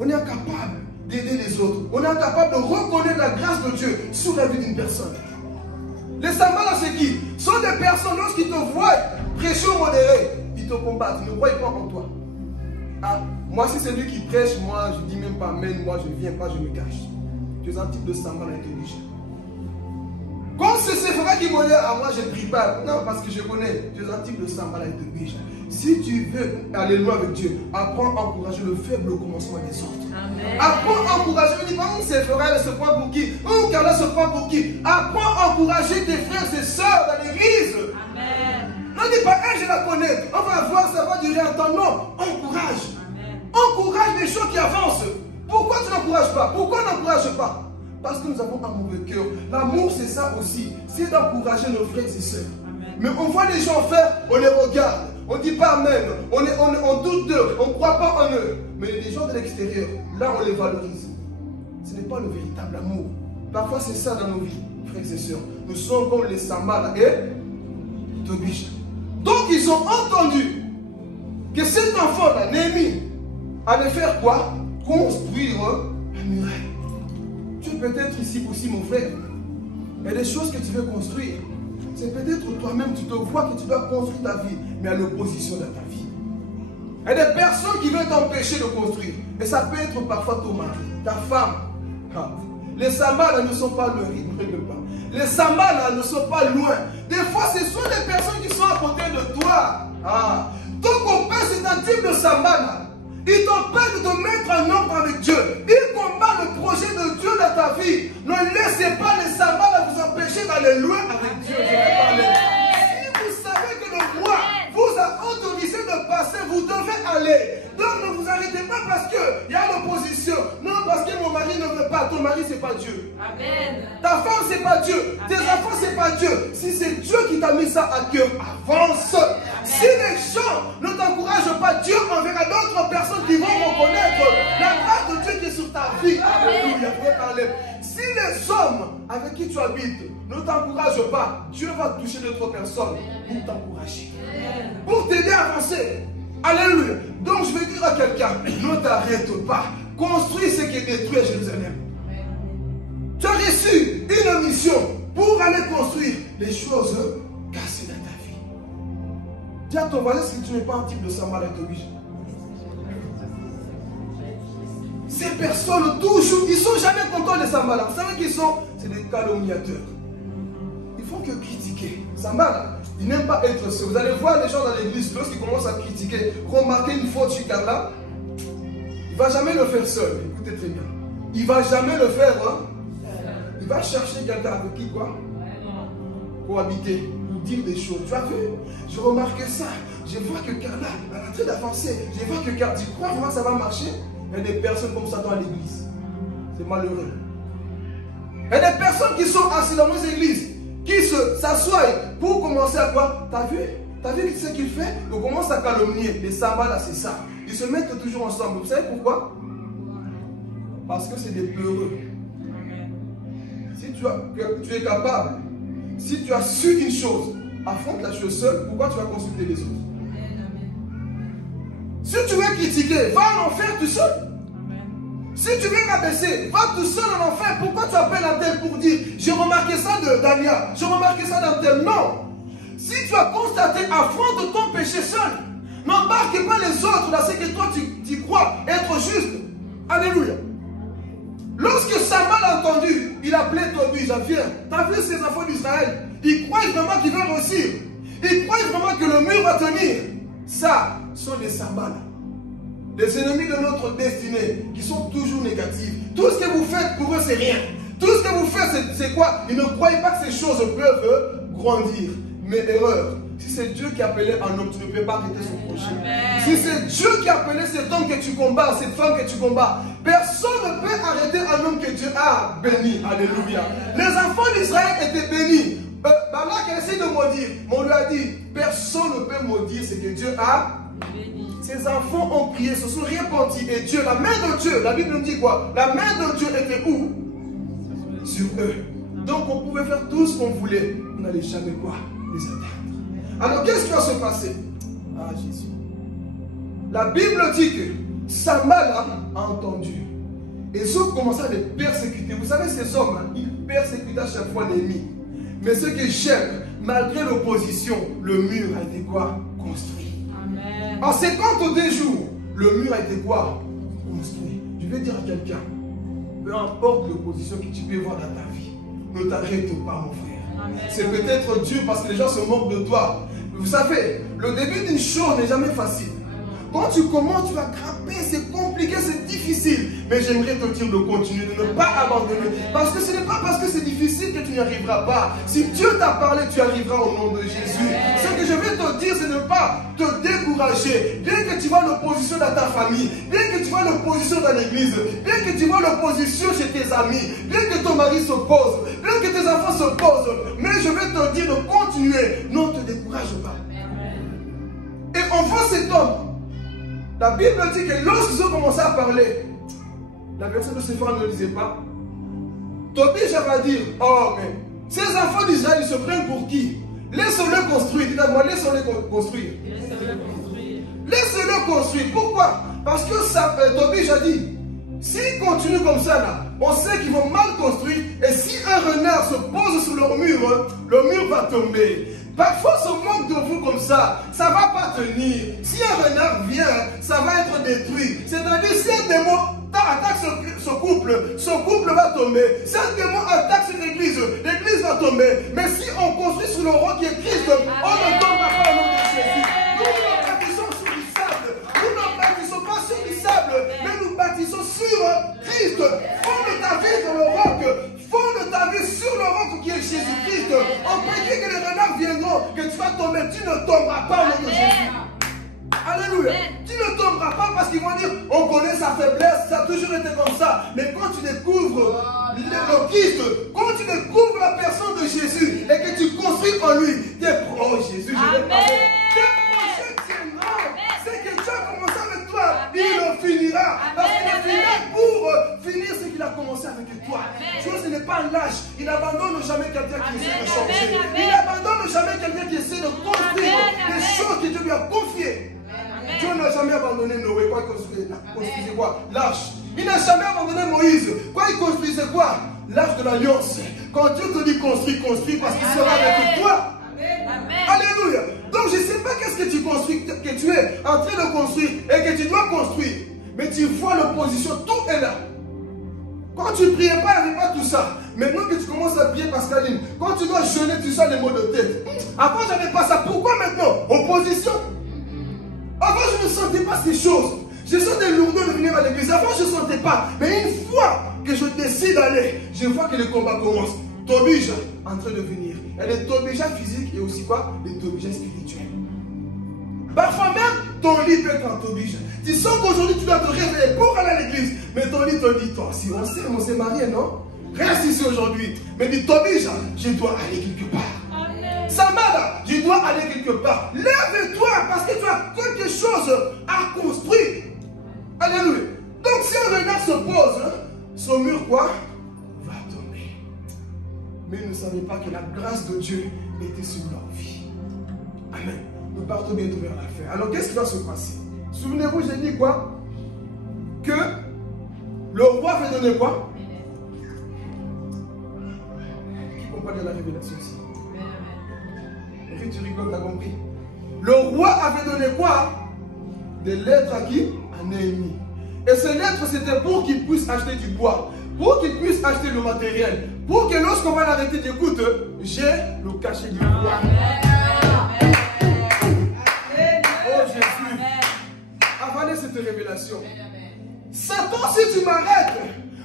On est incapable d'aider les autres. On est incapable de reconnaître la grâce de Dieu sur la vie d'une personne. Les sambala, c'est qui? Ce sont des personnes, lorsqu'ils te voient prêcher ou modéré, ils te combattent, ils ne croient pas en toi. Ah, moi, si c'est lui qui prêche, moi, je ne dis même pas amen, moi, je ne viens pas, je me cache. Tu es un type de sambala intelligent. Quand c'est vrai qui modère, à moi, je ne prie pas. Non, parce que je connais, tu es un type de sambala intelligent. Si tu veux aller loin avec Dieu, apprends à encourager le faible au commencement des autres. Amen. Apprends à encourager. On dit pas, c'est frère, elle se prend pour qui? Carla se prend pour qui? Apprends à encourager tes frères et sœurs dans l'église. Amen. Ne dis pas, je la connais. On va voir, ça va durer un temps. Non, encourage. Amen. Encourage les gens qui avancent. Pourquoi tu n'encourages pas? Pourquoi on n'encourage pas? Parce que nous avons un mauvais cœur. L'amour, c'est ça aussi. C'est d'encourager nos frères et sœurs. Amen. Mais on voit les gens faire, on les regarde. On ne dit pas amen, on doute d'eux, on ne croit pas en eux. Mais les gens de l'extérieur, là on les valorise. Ce n'est pas le véritable amour. Parfois c'est ça dans nos vies, frères et sœurs. Nous sommes comme les sambala et Tobisha. Donc ils ont entendu que cet enfant-là, Néhémie, allait faire quoi? Construire la muraille. Tu es peut-être ici aussi mon frère. Il y a des choses que tu veux construire. C'est peut-être toi-même, tu te vois que tu dois construire ta vie, mais à l'opposition de ta vie. Il y a des personnes qui veulent t'empêcher de construire. Et ça peut être parfois ton mari, ta femme. Les sambala ne sont pas loin. Les sambala ne sont pas loin. Des fois, ce sont des personnes qui sont à côté de toi. Ton copain, c'est un type de sambala. Il t'empêche de te mettre en ordre avec Dieu. Il combat le projet de Dieu dans ta vie. Ne laissez pas les sambala vous empêcher d'aller loin avec Dieu. Je vais parler. Si vous savez que le roi vous a autorisé de passer, vous devez aller. Donc ne vous arrêtez pas parce qu'il y a l'opposition. Non, parce que mon mari ne veut pas. Ton mari, ce n'est pas Dieu. Amen. Ta femme, ce n'est pas Dieu. Tes enfants, ce n'est pas Dieu. Si c'est Dieu qui t'a mis ça à cœur, avance. Amen. Si les gens ne t'encouragent pas, Dieu enverra d'autres personnes qui vont reconnaître la grâce de Dieu qui est sur ta vie. Alléluia. Je vais parler. Si les hommes avec qui tu habites ne t'encouragent pas, Dieu va toucher d'autres personnes pour t'encourager, pour t'aider à avancer. Alléluia. Donc je vais dire à quelqu'un, ne t'arrête pas. Construis ce qui détruit Jérusalem. Tu as reçu une mission pour aller construire les choses cassées dans ta vie. Dis à ton voisin si tu n'es pas un type de sambala Tobisha. Ces personnes toujours, ils ne sont jamais contents des sambala. Vous savez qui sont? C'est des calomniateurs. Ils font que critiquer. Sambala, ils n'aiment pas être seul. Vous allez voir les gens dans l'église, lorsqu'ils commencent à critiquer, remarquer une faute chez Carla, il ne va jamais le faire seul. Écoutez très bien. Il ne va jamais le faire. Il va chercher quelqu'un avec qui quoi? Pour habiter, pour dire des choses. Tu as vu? Je remarquais ça. Je vois que Carla, elle est en train d'avancer. Je vois que Carla, tu crois vraiment que ça va marcher? Il y a des personnes comme ça dans l'église. C'est malheureux. Il y a des personnes qui sont assises dans nos églises, qui s'assoient pour commencer à quoi? T'as vu? T'as vu ce qu'il fait? On commence à calomnier. Les sambala, c'est ça. Ils se mettent toujours ensemble. Vous savez pourquoi? Parce que c'est des peureux. Si tu es capable, si tu as su une chose, affronte la chose seule, pourquoi tu vas consulter les autres? Si tu veux critiquer, va en enfer tout seul. Si tu veux rabaisser, va tout seul en enfer. Pourquoi tu appelles un tel pour dire j'ai remarqué ça de Dania, j'ai remarqué ça d'un tel? Non. Si tu as constaté, affronte ton péché seul. N'embarque pas les autres dans ce que toi tu crois être juste. Alléluia. Lorsque Samuel a entendu, il appelait Tobie, viens, t'as vu ces enfants d'Israël? Ils croient vraiment qu'ils vont réussir. Ils croient vraiment que le mur va tenir. Ça sont des sambales. Des ennemis de notre destinée qui sont toujours négatifs. Tout ce que vous faites pour eux, c'est rien. Tout ce que vous faites, c'est quoi? Ils ne croient pas que ces choses peuvent grandir. Mais erreur. Si c'est Dieu qui a appelé un homme, tu ne peux pas arrêter son projet. Si c'est Dieu qui a appelé cet homme que tu combats, cette femme que tu combats, personne ne peut arrêter un homme que Dieu a béni. Alléluia. Les enfants d'Israël étaient bénis. Balak a essayé de maudire. Mais on lui a dit, personne ne peut maudire ce que Dieu a béni. Ces enfants ont prié, se sont repentis. Et Dieu, la main de Dieu, la Bible nous dit quoi? La main de Dieu était où? Sur eux. Donc on pouvait faire tout ce qu'on voulait. On n'allait jamais quoi? Les atteindre. Alors qu'est-ce qui va se passer? Ah Jésus. La Bible dit que Samuel a entendu. Et ils ont commencé à les persécuter. Vous savez, ces hommes, ils persécutent à chaque fois l'ennemi. Mais ce que j'aime, malgré l'opposition, le mur a été quoi? Construit. Amen. En 52 jours, le mur a été quoi? Construit. Je vais dire à quelqu'un, peu importe l'opposition que tu peux voir dans ta vie, ne t'arrête pas, mon frère. C'est peut-être dur parce que les gens se moquent de toi. Vous savez, le début d'une chose n'est jamais facile. Quand tu commences, tu vas grimper, c'est compliqué, c'est difficile. Mais j'aimerais te dire de continuer, de ne pas abandonner. Parce que ce n'est pas parce que c'est difficile que tu n'y arriveras pas. Si Dieu t'a parlé, tu arriveras au nom de Jésus. Ce que je vais te dire, c'est de ne pas te décourager. Bien que tu vois l'opposition dans ta famille, bien que tu vois l'opposition dans l'église, bien que tu vois l'opposition chez tes amis, bien que ton mari s'oppose, bien que tes enfants s'opposent, mais je vais te dire de continuer. Ne te décourage pas. Et enfin cet homme, la Bible dit que lorsqu'ils ont commencé à parler, la version de Séphane ne lisait pas. Tobie va dire, oh mais ces enfants d'Israël, ils se prennent pour qui? Laissez-le construire. Dites-moi, laissez-le construire. Laissez-le construire. Pourquoi? Parce que Tobie a dit, s'ils continuent comme ça, là, on sait qu'ils vont mal construire. Et si un renard se pose sur leur mur, le mur va tomber. Parfois, ce manque de vous comme ça, ça ne va pas tenir. Si un renard vient, ça va être détruit. C'est-à-dire, si un démon attaque ce couple va tomber. Si un démon attaque cette église, l'église va tomber. Mais si on construit sur le roi qui est Christ, on ne tombera pas au nom de Jésus. Nous ne bâtissons sur du sable. Nous ne bâtissons pas sur du sable, mais nous bâtissons sur Christ. Fonde ta vie dans le roc. Fonde ta vie sur le roc qui est Jésus-Christ. On prédit que les renards viendront, que tu vas tomber. Tu ne tomberas pas au nom de Jésus. Alléluia. Tu ne tomberas pas parce qu'ils vont dire, on connaît sa faiblesse, ça a toujours été comme ça. Mais quand tu découvres le Christ, quand tu découvres la personne de Jésus et que tu construis en lui, tes projets, Jésus, je vais parler. Tes projets tiendront. C'est que Dieu a commencé avec toi, il le finira. Parce qu'il a fini pour finir ce qu'il a commencé avec toi. Dieu, ce n'est pas un lâche. Il n'abandonne jamais quelqu'un qui essaie de changer. Il n'abandonne jamais quelqu'un qui essaie de construire des choses que Dieu lui a confiées. Dieu n'a jamais abandonné Noé. Quoi, il construisait quoi? L'arche. Il n'a jamais abandonné Moïse. Quoi, il construisait quoi? L'arche de l'alliance. Quand Dieu te dit construis, construis parce qu'il sera avec toi. Alléluia. Donc je ne sais pas qu'est-ce que tu construis, que tu es en train de construire et que tu dois construire. Mais tu vois l'opposition, tout est là. Quand tu ne priais pas, il n'y avait pas tout ça. Maintenant que tu commences à prier, Pascaline, quand tu dois jeûner, tu sens les mots de tête. Avant, je n'avais pas ça. Pourquoi maintenant? Opposition. Avant, je ne sentais pas ces choses. Je sentais lourdeur de venir à l'église. Avant, je ne sentais pas. Mais une fois que je décide d'aller, je vois que le combat commence. Tobija en train de venir. Elle est Tobija physique et aussi quoi? Les Tobija spirituels. Parfois même, ton lit peut être un Tobija. Tu sens qu'aujourd'hui, tu dois te réveiller pour aller à l'église. Mais ton lit te dit, toi, si on s'est marié, non? Reste ici aujourd'hui. Mais dis, Tobija, je dois aller quelque part. Samada, je dois aller quelque part. Lève-toi parce que tu as quelque chose à construire. Alléluia. Donc si un renard se pose, son mur quoi? Va tomber. Mais ils ne savaient pas que la grâce de Dieu était sur leur vie. Amen. Nous partons bientôt vers la fin. Alors qu'est-ce qui va se passer? Souvenez-vous, j'ai dit quoi? Que Le roi avait donné quoi? Qui comprend de la révélation ici? Et tu rigoles, t'as compris? Le roi avait donné quoi? Des lettres à qui? À Néhémie. Et ces lettres, c'était pour qu'il puisse acheter du bois, pour qu'il puisse acheter le matériel, pour que lorsqu'on va l'arrêter d'écoute, j'ai le cachet du roi. Oh Jésus, avalez cette révélation. Satan, si tu m'arrêtes,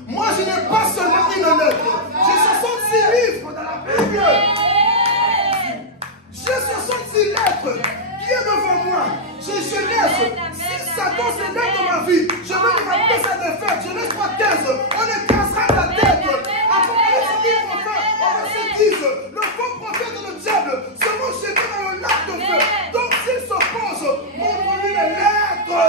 moi je n'ai pas seulement une lettre, j'ai 66 livres dans la Bible. J'ai 66 lettres qui est devant moi. Je laisse. Si Satan se lève dans ma vie, je vais lui rappeler sa défaite. Je laisse pas 15. On écrasera la tête. Apocalypse 10, on verset 10. Le faux prophète et le diable seront jetés dans le lac de feu. Donc s'il s'oppose, montre-lui les lettres.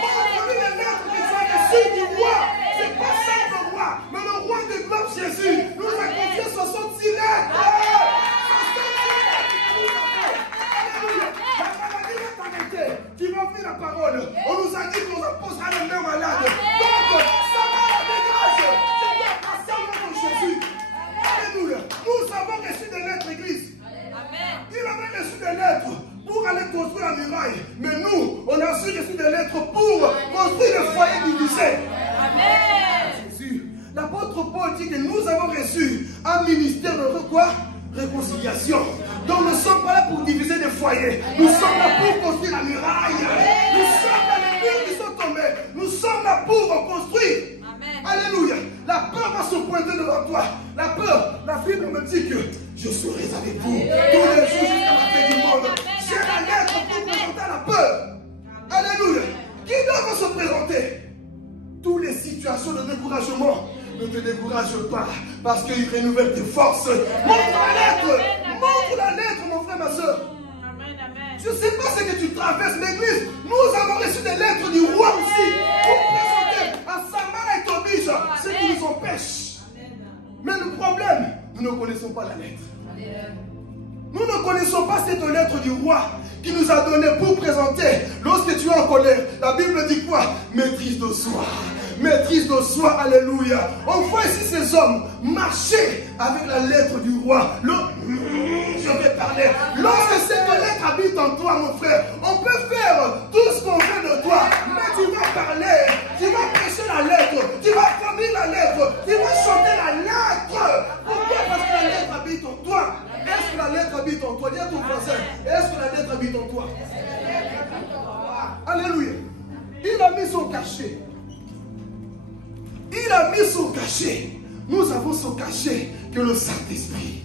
Montre-lui les lettres qui sont reçues du roi. C'est pas ça le roi, mais le roi du globe Jésus nous a confié 66 lettres. Qui va ouvrir la parole. On nous a dit qu'on posera les mains malades. Donc, ça va la dégage. Je dois passer au nom de Jésus. Alléluia. Nous avons reçu des lettres, Église. Il avait reçu des lettres pour aller construire la muraille. Mais nous, on a aussi reçu des lettres pour construire le foyer divisé. Amen. Jésus. L'apôtre Paul dit que nous avons reçu un ministère de quoi? Réconciliation. Donc nous ne sommes pas là pour diviser des foyers. Nous sommes là pour construire la muraille. Nous sommes là les murs qui sont tombés. Nous sommes là pour construire. Amen. Alléluia. La peur va se pointer devant toi. La peur, la Bible me dit que je serai avec vous tous les jours jusqu'à la fin du monde. J'ai la lettre pour présenter la peur. Alléluia. Qui doit se présenter? Toutes les situations de découragement. Ne te décourage pas parce qu'il renouvelle tes forces. Montre la lettre, mon frère, ma soeur. Je ne sais pas ce que tu traverses l'église. Nous avons reçu des lettres du roi aussi pour présenter à Samara et Tobige ce qui nous empêche. Mais le problème, nous ne connaissons pas la lettre. Nous ne connaissons pas cette lettre du roi qui nous a donné pour présenter. Lorsque tu es en colère, la Bible dit quoi? Maîtrise de soi. Maîtrise de soi, alléluia. On voit ici ces hommes marcher avec la lettre du roi. Je vais parler. Lorsque cette lettre habite en toi, mon frère, on peut faire tout ce qu'on veut de toi. Mais tu vas parler, tu vas prêcher la lettre, tu vas former la lettre, tu vas chanter la lettre. Pourquoi? Parce que la lettre habite en toi. Est-ce que la lettre habite en toi? Dis à ton voisin, est-ce que la lettre habite en toi? Alléluia. Il a mis son cachet. Il a mis son cachet. Nous avons son cachet que le Saint-Esprit.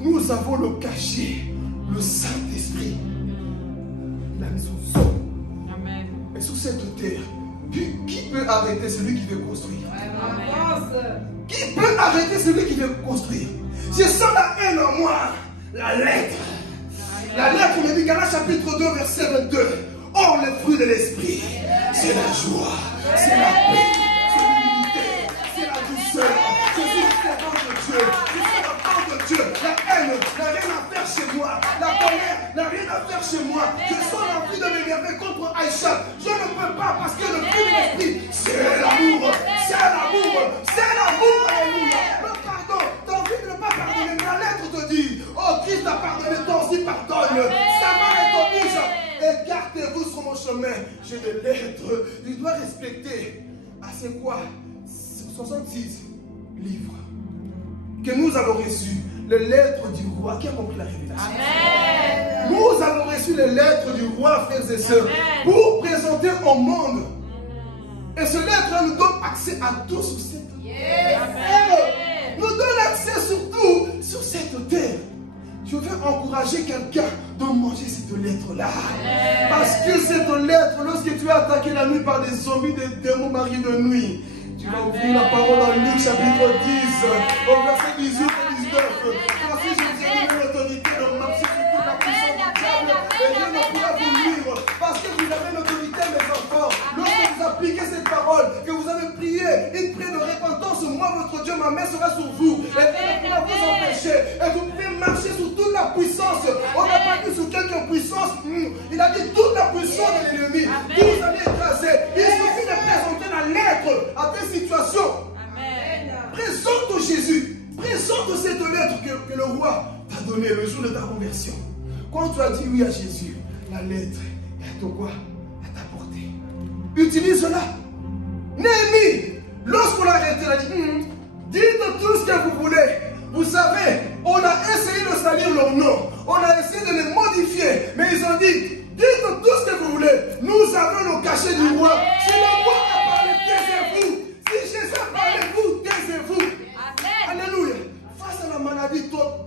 Nous avons le cachet, le Saint-Esprit. Il a mis son sang. Et sur cette terre, qui peut arrêter celui qui veut construire? Qui peut arrêter celui qui veut construire? Je sens la haine en moi. La lettre. La lettre me dit, Galates chapitre 2, verset 22. Or, le fruit de l'esprit, c'est la joie, c'est la paix, c'est l'unité, c'est la douceur. Je suis le servant de Dieu, je suis l'enfant de Dieu. La haine n'a rien à faire chez moi, la colère n'a rien à faire chez moi. Je sens l'envie de m'énerver contre Aïcha. Je ne peux pas parce que le fruit de l'esprit, c'est l'amour, c'est l'amour, c'est l'amour. Alléluia. Le pardon, t'as envie de ne pas pardonner, mais la lettre te dit, oh Christ a pardonné, toi aussi pardonne. Ça m'a t'oblige. Écartez-vous sur mon chemin. J'ai des lettres. Je dois respecter. Ah, c'est quoi? 66 livres que nous avons reçus. Les lettres du roi. Qui a compris la révélation? Amen. Nous avons reçu les lettres du roi, frères et sœurs, pour présenter au monde. Et ce lettre nous donne accès à tout sur cette terre. Nous donne accès surtout sur cette terre. Je veux encourager quelqu'un de manger cette lettre-là. Parce que cette lettre, lorsque tu es attaqué la nuit par des zombies, des démons mariés de nuit, tu vas ouvrir la parole dans Luc chapitre 10, au verset 18 et 19. Voici, je vous ai donné l'autorité de marcher sur toute la puissance du diable, et rien ne pourra vous nuire. Parce que vous avez l'autorité, mes enfants. Lorsque vous appliquez cette parole, que vous avez prié une prière de repentance, moi, votre Dieu, ma main sera sur vous. Et rien ne pourra vous empêcher. Et vous pouvez marcher sur toute la puissance. On n'a pas dit sur quelque puissance. Il a dit toute la puissance de l'ennemi. Vous allez écraser. Il suffit de présenter la lettre à tes situations. Amen. Présente Jésus. Présente cette lettre que le roi t'a donnée le jour de ta conversion. Quand tu as dit oui à Jésus, la lettre est à quoi? À ta portée. Utilise-la. Néhémie, lorsqu'on l'a arrêté, il a dit, dites tout ce que vous voulez. Vous savez, on a essayé de salir leur nom. On a essayé de les modifier. Mais ils ont dit, dites tout ce que vous voulez. Nous avons le cachet du roi. Si le roi a parlé, taisez-vous. Si Jésus a parlé, vous, taisez-vous. Alléluia. Face à la maladie,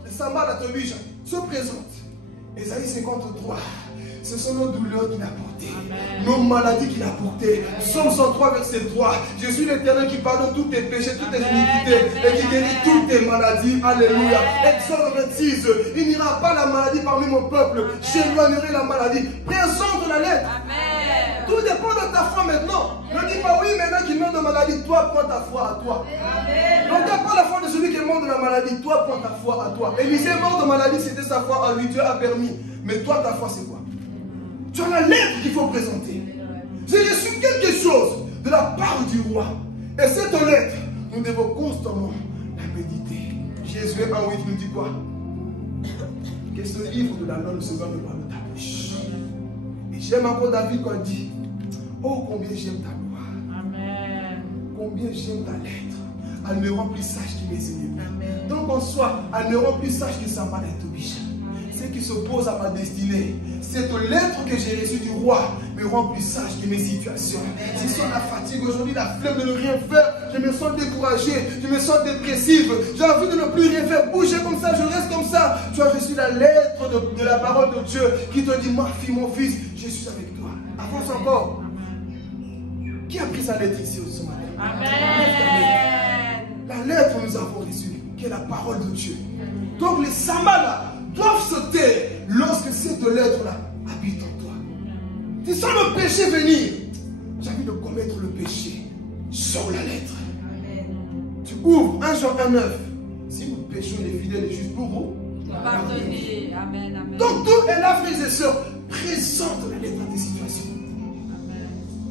le Samba la Tobija se présente. Ésaïe 53. Ce sont nos douleurs qu'il a portées, nos maladies qu'il a portées. Psaume 103, verset 3. Je suis l'Éternel qui pardonne tous tes péchés, toutes tes iniquités et qui guérit toutes tes maladies. Alléluia. Exode 26. Il n'y aura pas la maladie parmi mon peuple. J'éloignerai la maladie. Présente la lettre. Amen. Tout dépend de ta foi maintenant. Ne dis pas oui, maintenant qu'il meurt de maladie, toi, prends ta foi à toi. Ne regarde pas la foi de celui qui est mort de la maladie, toi, prends ta foi à toi. Élisée est mort de maladie, c'était sa foi à lui, Dieu a permis. Mais toi, ta foi, c'est quoi? Tu as la lettre qu'il faut présenter. J'ai reçu quelque chose de la part du roi. Et cette lettre, nous devons constamment la méditer. Jésus 1:8 nous dit quoi? Que ce livre de la loi ne se va pas de ta bouche. Et j'aime encore David quand il dit, oh combien j'aime ta loi. Amen. Combien j'aime ta lettre. Elle me rend plus sage que mes ennemis. Donc en soi, elle me rend plus sage que sa main est obligée. Ce qui s'oppose à ma destinée. Cette lettre que j'ai reçue du roi me rend plus sage que mes situations. Si sur la fatigue aujourd'hui, la flemme de ne rien faire, je me sens découragé, je me sens dépressive, j'ai envie de ne plus rien faire, bouger comme ça, je reste comme ça. Tu as reçu la lettre de la parole de Dieu qui te dit, ma fille, mon fils, je suis avec toi. Avance encore. Qui a pris sa lettre ici ce matin? Amen. La lettre que nous avons reçue, qui est la parole de Dieu. Donc les Samalas doivent se taire lorsque cette lettre-là habite en toi. Tu sens le péché venir. J'ai envie de commettre le péché. Sors la lettre. Tu ouvres 1 Jean 1:9. Si nous péchons, il est fidèle et juste pour vous. Pardonnez. Amen. Amen. Donc tout est là, frères et sœurs. Présente la lettre à tes situations.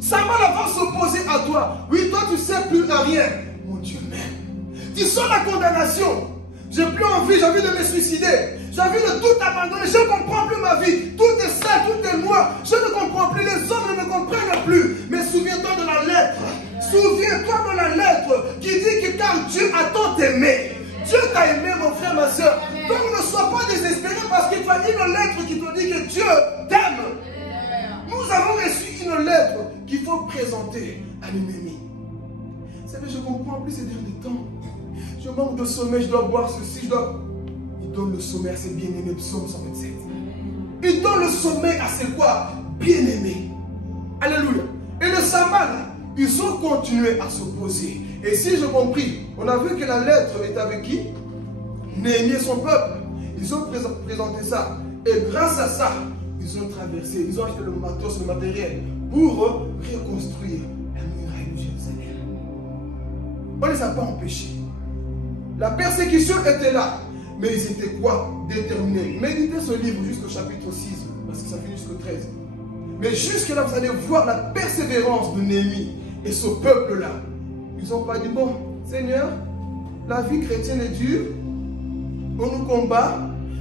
Samala va s'opposer à toi. Oui, toi tu ne sais plus à rien. Mon Dieu m'aime. Tu sens la condamnation. J'ai plus envie, j'ai envie de me suicider. J'ai envie de tout abandonner. Je ne comprends plus ma vie. Tout est sale, tout est noir. Je ne comprends plus. Les hommes ne me comprennent plus. Mais souviens-toi de la lettre. Souviens-toi de la lettre qui dit que car Dieu a tant aimé. Dieu t'a aimé, mon frère, ma soeur. Donc ne sois pas désespéré parce qu'il y a une lettre qui te dit que Dieu t'aime. Nous avons reçu une lettre qu'il faut présenter à l'ennemi. Vous savez, je ne comprends plus ces derniers temps. Je manque de sommeil, je dois boire ceci, je dois... Il donne le sommeil à ses bien-aimés, psaume 127. Il donne le sommeil à ses quoi? Bien-aimés. Alléluia. Et le Samala, ils ont continué à s'opposer. Et si j'ai compris, on a vu que la lettre est avec qui? Néhémie et son peuple. Ils ont présenté ça. Et grâce à ça, ils ont traversé, ils ont acheté le matos, le matériel, pour reconstruire la muraille de Jérusalem. On ne les a pas empêchés. La persécution était là. Mais ils étaient quoi? Déterminés. Méditez ce livre jusqu'au chapitre 6, parce que ça finit jusqu'au 13. Mais jusque là, vous allez voir la persévérance de Néhémie et ce peuple-là. Ils n'ont pas dit, bon, Seigneur, la vie chrétienne est dure, on nous combat,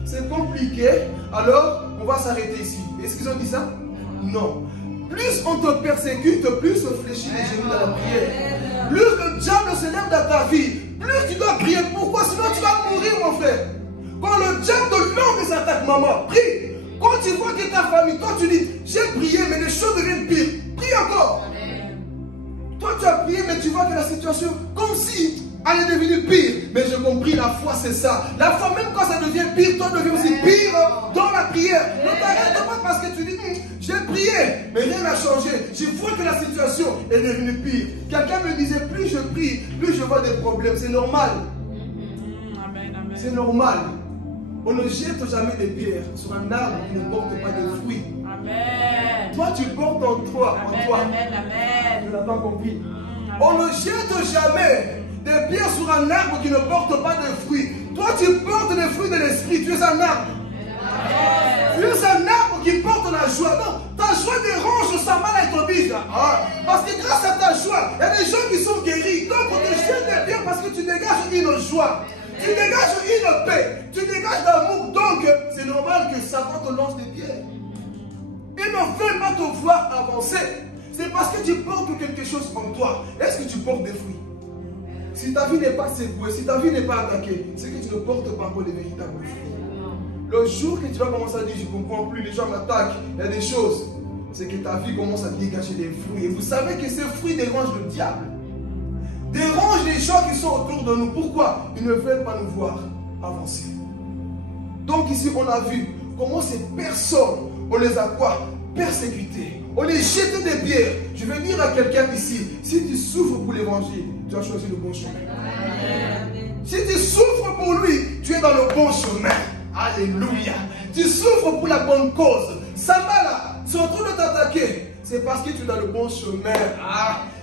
c'est compliqué, alors on va s'arrêter ici. Est-ce qu'ils ont dit ça? Non. Plus on te persécute, plus on fléchit les genoux dans la prière. Plus le diable se lève dans ta vie, plus tu dois prier. Pourquoi? Sinon tu vas mourir, mon frère. Quand le diable te lance des attaques, maman, prie. Quand tu vois que ta famille, toi tu dis, j'ai prié, mais les choses deviennent pires. Prie encore. Toi tu as prié, mais tu vois que la situation, comme si elle est devenue pire. Mais j'ai compris, la foi c'est ça. La foi, même quand ça devient pire, toi deviens aussi pire dans la prière. Ne t'arrête pas parce que tu dis, j'ai prié, mais rien n'a changé. Je vois que la situation est devenue pire. Quelqu'un me disait, plus je prie, plus je vois des problèmes. C'est normal. C'est normal. On ne jette jamais des pierres sur un arbre qui ne porte pas de fruits. Amen. Toi, tu portes en toi. Amen. Amen. Tu n'as pas compris. On ne jette jamais des pierres sur un arbre qui ne porte pas de fruits. Toi, tu portes les fruits de l'esprit. Tu es un arbre. Tu es un arbre qui porte porte la joie. Non, ta joie dérange sa mal et t'oblige. Parce que grâce à ta joie, il y a des gens qui sont guéris. Donc on te jette bien parce que tu dégages une joie. Tu dégages une paix. Tu dégages l'amour. Donc c'est normal que Satan te lance des pierres. Il ne veut pas te voir avancer. C'est parce que tu portes quelque chose en toi. Est-ce que tu portes des fruits? Si ta vie n'est pas secouée, si ta vie n'est pas attaquée, c'est que tu ne portes pas encore les véritables fruits. Le jour que tu vas commencer à dire, je ne comprends plus, les gens m'attaquent, il y a des choses, c'est que ta vie commence à dégager des fruits. Et vous savez que ces fruits dérangent le diable. Dérangent les gens qui sont autour de nous. Pourquoi? Ils ne veulent pas nous voir avancer. Donc ici, on a vu comment ces personnes, on les a quoi? Persécutés. On les jetait des pierres. Je vais dire à quelqu'un ici, si tu souffres pour l'évangile, tu as choisi le bon chemin. Si tu souffres pour lui, tu es dans le bon chemin. Alléluia. Tu souffres pour la bonne cause. Samala, si on trouve de t'attaquer, c'est parce que tu es dans le bon chemin.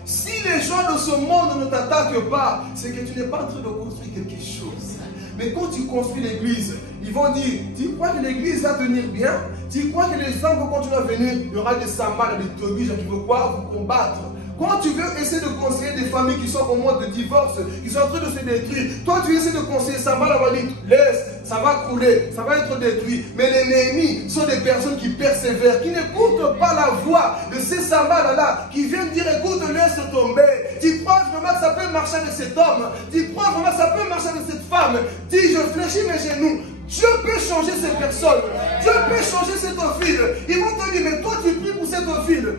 Si les gens de ce monde ne t'attaquent pas, c'est que tu n'es pas en train de construire quelque chose. Mais quand tu construis l'église, ils vont dire, tu crois que l'église va tenir bien? Tu crois que les gens vont continuer à venir? Il y aura des Samala, des Tobies qui vont quoi? Vous combattre. Quand tu veux essayer de conseiller des familles qui sont au mode de divorce, qui sont en train de se détruire, toi tu essaies de conseiller Samala, va dire, laisse, ça va couler, ça va être détruit. Mais les Néhémies sont des personnes qui persévèrent, qui n'écoutent pas la voix de ces Samala-là, qui viennent dire, écoute, laisse tomber. Tu crois vraiment que ça peut marcher avec cet homme? Tu crois vraiment que ça peut marcher avec cette femme? Dis, je fléchis mes genoux. Dieu peut changer ces personnes. Dieu peut changer cet ophile. Ils vont te dire, mais toi tu pries pour cet ophile.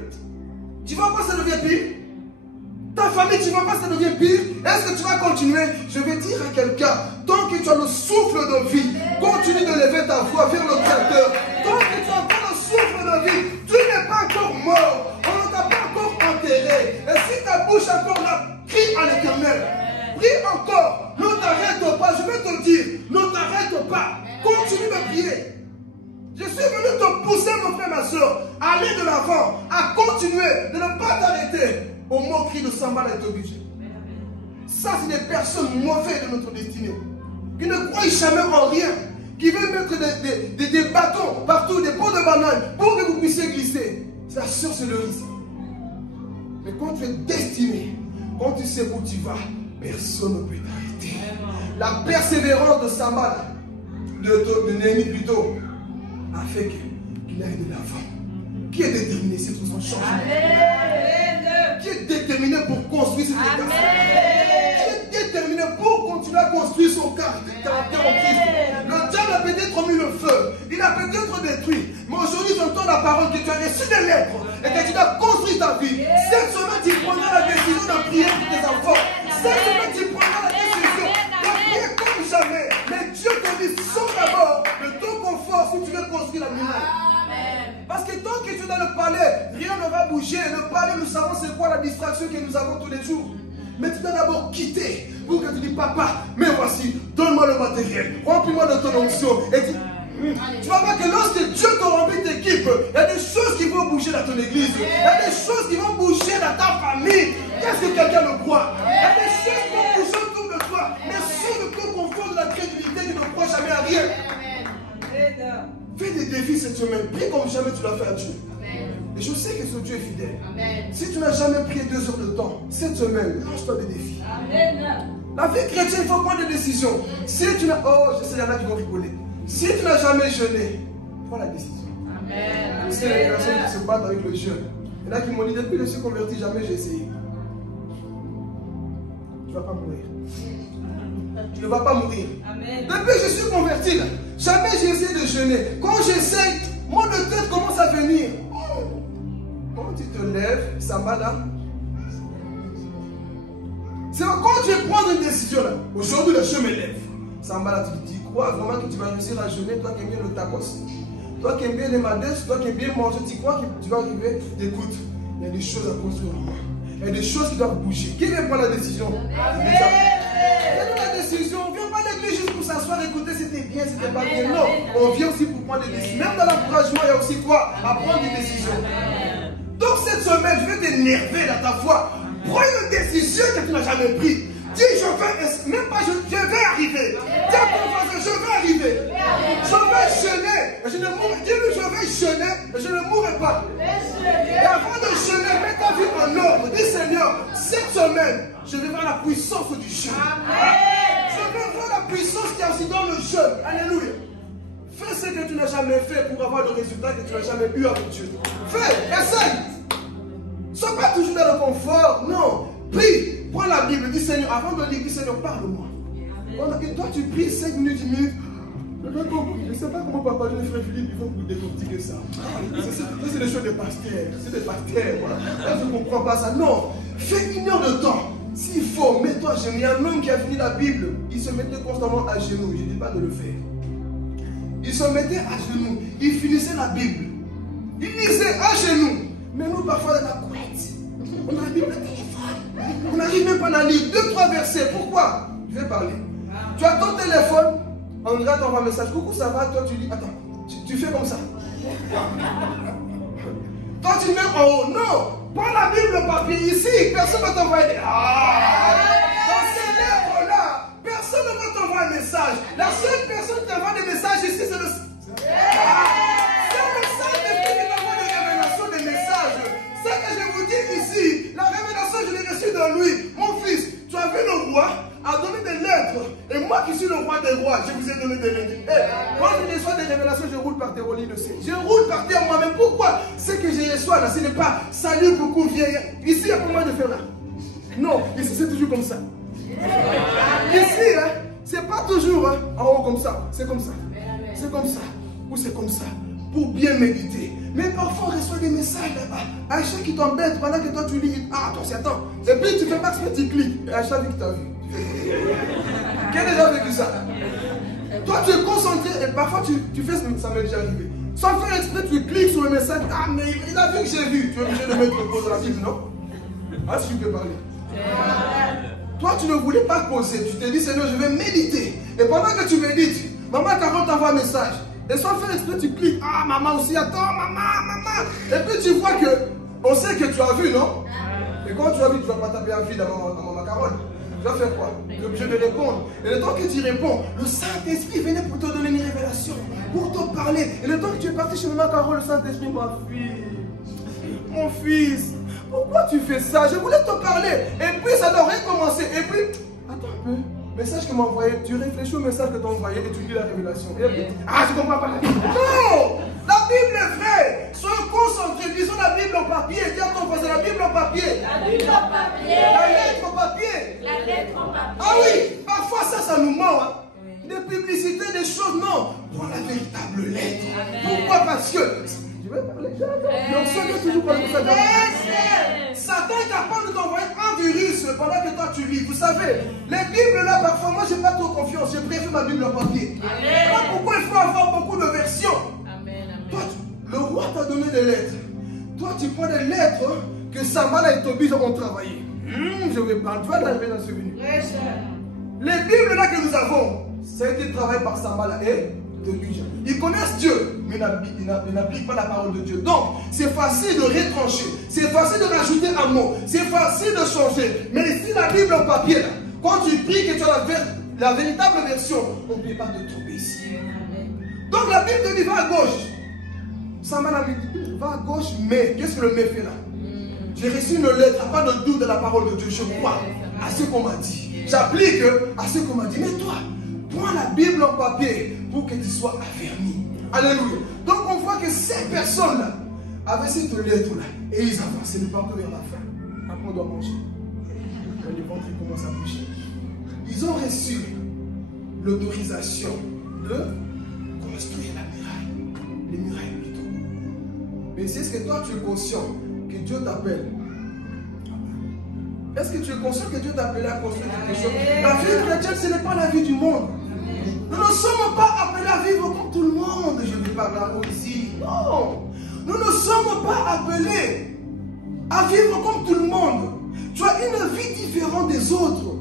Tu ne vois pas ça devient pire? Ta famille, tu ne vois pas ça devient pire? Est-ce que tu vas continuer? Je vais dire à quelqu'un, tant que tu as le souffle de vie, continue de lever ta voix vers le Créateur. Tant que tu as encore le souffle de vie, tu n'es pas encore mort. On ne t'a pas encore enterré. Et si ta bouche est encore là, crie à l'Éternel. Prie encore. Ne t'arrête pas. Je vais te dire, ne t'arrête pas. Continue de prier. Je suis venu te pousser, mon frère, ma soeur, à aller de l'avant, à continuer, de ne pas t'arrêter au moqueries de Samala et Tobijé. Ça, c'est des personnes mauvaises de notre destinée, qui ne croient jamais en rien, qui veulent mettre des bâtons partout, des pots de banane, pour que vous puissiez glisser. Ça, c'est le risque. Mais quand tu es destiné, quand tu sais où tu vas, personne ne peut t'arrêter. La persévérance de Samala, de Néhémie plutôt, a fait qu'il aille de l'avant. Qui est déterminé ici pour son changement? Qui est déterminé pour construire cette église? Qui est déterminé pour continuer à construire son caractère en Christ? Le diable a peut-être mis le feu, il a peut-être détruit, mais aujourd'hui j'entends la parole que tu as reçu des lettres et que tu dois construire ta vie. Cette semaine tu prendras la décision de prier pour tes enfants. Cette semaine tu prendras la décision de prier comme jamais. Mais Dieu te dit, sors d'abord de ton confort si tu veux construire la muraille. Parce que tant que tu es dans le palais, rien ne va bouger. Le palais, nous savons c'est quoi la distraction que nous avons tous les jours. Mais tu dois d'abord quitter pour que tu dis, papa, mais voici, donne-moi le matériel, remplis-moi de ton onction. Et tu vas voir que lorsque Dieu te remplit d'équipe, il y a des choses qui vont bouger dans ton église. Il y a des choses qui vont bouger dans ta famille. Qu'est-ce que quelqu'un le croit? Il y a des choses qui vont bouger autour de toi. Mais sous le confort de la crédulité, tu ne crois jamais à rien. Fais des défis cette semaine. Prie comme jamais tu l'as fait à Dieu. Et je sais que ce Dieu est fidèle. Si tu n'as jamais prié 2 heures de temps, cette semaine, lance-toi des défis. La vie chrétienne, il faut prendre des décisions. Si tu n'as... Oh, je sais, il y en a qui vont rigoler. Si tu n'as jamais jeûné, prends la décision. Je sais les personnes qui se battent avec le jeûne. Il y en a qui m'ont dit, depuis que je suis converti, jamais j'ai essayé. Tu ne vas pas mourir. Tu ne vas pas mourir. Depuis que je suis converti, là, jamais j'ai essayé de jeûner. Quand j'essaye, mon de tête commence à venir. Quand tu te lèves, ça m'a là. C'est quand tu prends une décision là. Aujourd'hui, je me lève. Ça m'a là, tu crois vraiment que tu vas réussir à jeûner, toi qui aimes bien le tacos, toi qui aimes bien les madès, toi qui aimes bien manger, tu crois que tu vas arriver? Écoute, il y a des choses à construire en moi. Il y a des choses qui doivent bouger. Qui vient prendre la décision? Déjà. La décision, on ne vient pas à l'église juste pour s'asseoir, écouter c'était bien, c'était pas bien. Non, on vient aussi pour prendre des décisions. Même dans l'encouragement, il y a aussi quoi? À prendre des décisions. Donc cette semaine, je vais t'énerver dans ta foi. Prends une décision que tu n'as jamais prise. Dis, même pas je vais arriver. Dis à ton voisin, je vais arriver. Je vais jeûner. Dis-lui, je vais jeûner, mais je ne mourrai pas. Et avant de jeûner, mets ta vie en ordre. Dis, Seigneur, cette semaine, je vais voir la puissance du jeûne. Je vais voir la puissance qui est aussi dans le jeûne. Alléluia. Fais ce que tu n'as jamais fait pour avoir le résultat que tu n'as jamais eu avec Dieu. Fais, essaye. Sois pas toujours dans le confort. Non. Prie. Prends la Bible. Dis Seigneur, avant de lire, dis Seigneur, parle-moi. Pendant que toi tu pries 5 minutes, 10 minutes. Je ne sais pas comment papa et frère Philippe ils vont vous décortiquer ça. Ça c'est des choses de pasteurs. C'est des pasteurs. Voilà. Là, je ne comprends pas ça. Non. Fais 1 heure de temps. S'il faut, mets-toi à genoux. Il y a un homme qui a fini la Bible. Il se mettait constamment à genoux. Je ne dis pas de le faire. Il se mettait à genoux. Il finissait la Bible. Il lisait à genoux. Mais nous, parfois, dans la couette, on a la Bible au téléphone. On n'arrive même pas à la lire. 2-3 versets. Pourquoi? Je vais parler. Tu as ton téléphone. André t'envoie un message. Coucou, ça va? Toi, tu dis, attends, tu fais comme ça. Toi, tu mets en haut. Non. Prends la Bible au papier ici. Personne ne va t'envoyer des... Dans ces lèvres-là, personne ne va t'envoyer un message. La seule personne qui t'envoie des messages ici, c'est le... C'est le Saint-Esprit qui t'envoie des révélations, des messages. Ce que je vous dis ici, la révélation, je l'ai reçue de lui. Mon fils, tu as vu le roi a donné des lettres. Et moi qui suis le roi des rois, je vous ai donné des lettres. Quand je reçois des révélations, je roule par terre, au lit de ciel. Je roule par terre moi-même. Pourquoi? Ce que je reçois là, ce n'est pas salut beaucoup vieillir. Ici, il y a pas mal de faire là. Non, ici c'est toujours comme ça. Ici, hein, c'est pas toujours hein, en haut comme ça. C'est comme ça. C'est comme ça. Ou c'est comme ça. Pour bien méditer. Mais parfois on reçoit des messages là-bas. Aïcha qui t'embête pendant que toi tu lis. Ah, toi c'est attends. Et puis tu fais pas que tu cliques. Et Aïcha dit que tu as vu. Qui a déjà vécu ça? Toi tu es concentré et parfois tu fais ça m'est déjà arrivé. Sans faire exprès, tu cliques sur le message. Ah, mais il a vu que j'ai vu. Tu es obligé de mettre le pause rapide, non? Ah, si tu peux parler. Toi, tu ne voulais pas poser. Tu t'es dit, Seigneur, je vais méditer. Et pendant que tu médites, maman Carole t'envoie un message. Et sans faire exprès, tu cliques. Ah, maman aussi, attends, maman. Et puis tu vois que, on sait que tu as vu, non? Et quand tu as vu, tu ne vas pas taper un vide à maman Carole. Tu vas faire quoi? Tu es obligé de répondre. Et le temps que tu réponds, le Saint-Esprit venait pour te donner une révélation, pour te parler. Et le temps que tu es parti chez maman Carole, le Saint-Esprit, ma fille, mon fils, pourquoi tu fais ça? Je voulais te parler. Et puis ça doit recommencer. Et puis, attends un peu. Message que m'a envoyé, tu réfléchis au message que tu as envoyé et tu lis la révélation. Et puis, ah, je comprends pas la Bible. Non! La Bible est vraie. Soyons concentrés. Lisons la Bible en papier. Dis à ton voisin, la Bible en papier. La Bible en papier. La lettre en papier. La lettre en papier. Ah oui, parfois ça nous ment. Hein. Des publicités, des choses, non. Prends la véritable lettre. Amen. Pourquoi? Parce que, je vais parler, mais on se dit toujours pour le Satan. Satan est capable de t'envoyer un virus pendant que toi tu lis. Vous savez, les Bibles là, parfois, moi j'ai pas trop confiance. Je préfère ma Bible en papier. Alors pourquoi il faut avoir beaucoup de versions? Amen. Toi, le roi t'a donné des lettres. Toi, tu prends des lettres que Sambala et Tobie ont travaillé. Je vais parler, tu vas l'arriver dans ce venu. Les Bibles là que nous avons, ça a été travaillé par Sambala et Tobie. Ils connaissent Dieu, mais ils n'appliquent pas la parole de Dieu. Donc, c'est facile de retrancher, c'est facile de rajouter un mot, c'est facile de changer. Mais ici, la Bible en papier, là, quand tu pries que tu as la véritable version, on ne peut pas te tromper ici. Donc, la Bible te dit va à gauche. Sambala me dit va à gauche, mais qu'est-ce que le mais fait là? J'ai reçu une lettre, pas de doute de la parole de Dieu. Je crois à ce qu'on m'a dit. J'applique à ce qu'on m'a dit. Mais toi, prends la Bible en papier pour que tu sois affermi. Alléluia. Donc on voit que ces personnes-là avaient cette lettre-là et ils avançaient de partout vers la fin. Après on doit manger. Quand les ventres commencent à bouger. Ils ont reçu l'autorisation de construire la muraille. Les murailles plutôt. Mais est-ce que toi tu es conscient que Dieu t'appelle? Est-ce que tu es conscient que Dieu t'a appelé à construire quelque chose? La vie chrétienne, ce n'est pas la vie du monde. Nous ne sommes pas appelés à vivre comme tout le monde. Je vais parler à vous ici. Non. Nous ne sommes pas appelés à vivre comme tout le monde. Tu as une vie différente des autres.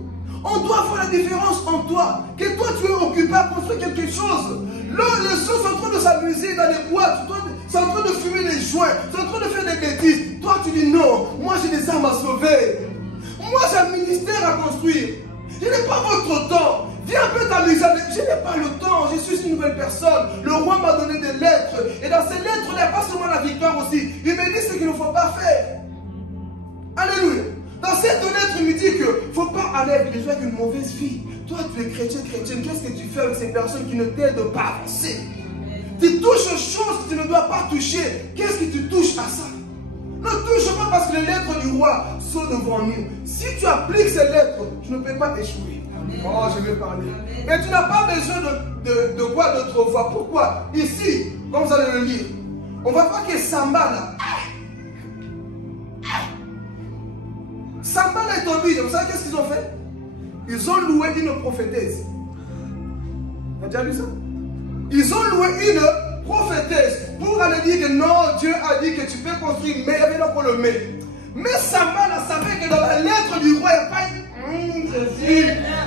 On doit voir la différence en toi. Que toi, tu es occupé à construire quelque chose. Là, les gens sont en train de s'amuser dans les boîtes. Ils sont en train de fumer des joints. Ils sont en train de faire des bêtises. Toi, tu dis non. Moi, j'ai des âmes à sauver. Moi, j'ai un ministère à construire. dit ce qu'il ne faut pas faire. Alléluia. Dans cette lettre, il me dit qu'il ne faut pas aller avec les gens avec une mauvaise vie. Toi, tu es chrétien, chrétienne, qu'est-ce que tu fais avec ces personnes qui ne t'aident pas à avancer? Tu touches aux choses que tu ne dois pas toucher. Qu'est-ce que tu touches à ça? Ne touche pas parce que les lettres du roi sont devant nous. Si tu appliques ces lettres, tu ne peux pas échouer. Oh, je vais parler. Et tu n'as pas besoin de quoi d'autre voix. Pourquoi? Ici, comme vous allez le lire, on va voir que Samba là. Samba là est tombé. Vous savez qu'est-ce qu'ils ont fait? Ils ont loué une prophétesse. Tu as déjà lu ça? Ils ont loué une prophétesse pour aller dire que non, Dieu a dit que tu peux construire, mais il y avait là pour le mais. Mais Samba là savait que dans la lettre du roi, il n'y a pas une.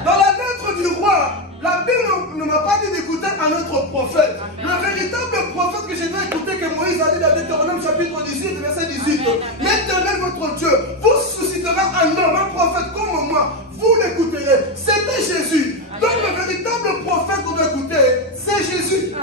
Dans la lettre du roi, la Bible ne m'a pas dit d'écouter un autre prophète. Le véritable prophète que je dois écouter, que Moïse a dit dans Deutéronome chapitre 18, verset 18. L'Éternel votre Dieu vous suscitera un homme, un prophète comme moi. Vous l'écouterez. C'était Jésus. Donc le véritable prophète qu'on doit écouter, c'est Jésus.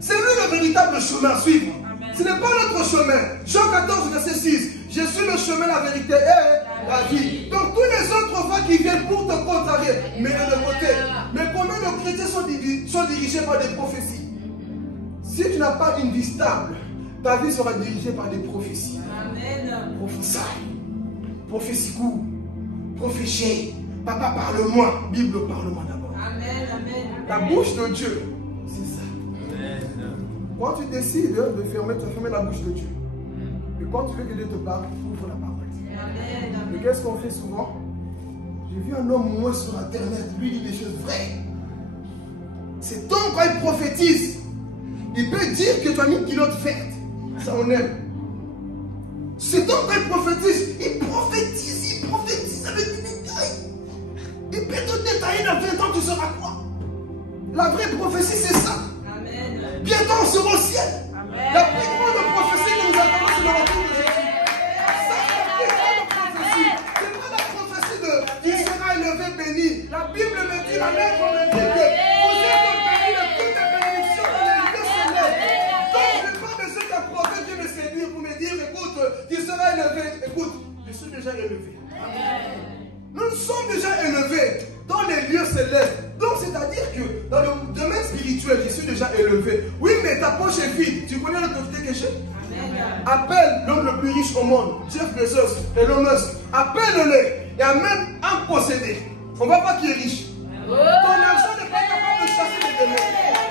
C'est lui le véritable chemin à suivre. Ce n'est pas notre chemin. Jean 14, verset 6. Je suis le chemin, la vérité et la vie. Donc tous les autres voix qui viennent pour te contrarier, mets-les de côté. Mais combien de chrétiens sont dirigés par des prophéties? Si tu n'as pas une vie stable, ta vie sera dirigée par des prophéties. Prophétie, prophétie coup, prophétie. Papa, parle-moi. Bible, parle-moi d'abord. La bouche de Dieu, c'est ça. Quand tu décides de fermer, tu vas fermer la bouche de Dieu. Et quand tu veux que Dieu te parle, ouvre la parole. Mais qu'est-ce qu'on fait souvent? J'ai vu un homme moi sur internet, lui dit des choses vraies. Cet homme, quand il prophétise, il peut dire que tu as mis une culotte verte. Ça on aime. Cet homme, quand il prophétise avec une détail. Il peut te détailler dans 20 ans, tu seras quoi? La vraie prophétie, c'est ça. Bientôt on sera au ciel. La plus grande prophétie que nous attendons, c'est le retour de Jésus. Ça, c'est la plus grande prophétie. C'est pas la prophétie de il sera élevé, béni. La Bible me dit, la lettre me dit que vous êtes bénis de toutes les bénédictions dans les lieux célestes. Donc, je n'ai pas besoin d'un prophète qui me séduire pour me dire, écoute, il sera élevé. Écoute, je suis déjà élevé. Nous sommes déjà élevés dans les lieux célestes. Donc, c'est-à-dire que dans le domaine spirituel, je suis déjà élevé. Oui, mais ta poche est vide. Tu connais l'autorité que j'ai? Appelle l'homme le plus riche au monde, Jeff Bezos, Elon Musk. Appelle-le et amène un possédé. On ne voit pas qui est riche. Ton argent n'est pas capable de chasser les démons.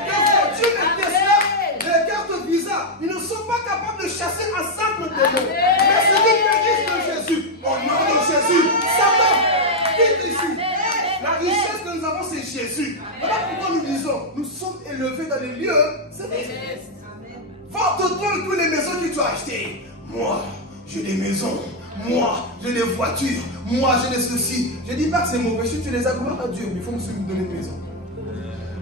Les voitures, les Tesla, les cartes Visa, ils ne sont pas capables de chasser un simple démon. Mais c'est lui qui est riche de Jésus. Au nom de Jésus, Satan, quitte ici. La richesse que nous avons, c'est Jésus. Voilà pourquoi nous disons, nous sommes élevés dans les lieux célestes. Vends-toi toutes les maisons que tu as achetées. Moi, j'ai des maisons. Moi, j'ai des voitures. Moi, j'ai des ceci. Je ne dis pas que c'est mauvais. Si tu les as, gloire à Dieu. Mais il faut me donner une maison.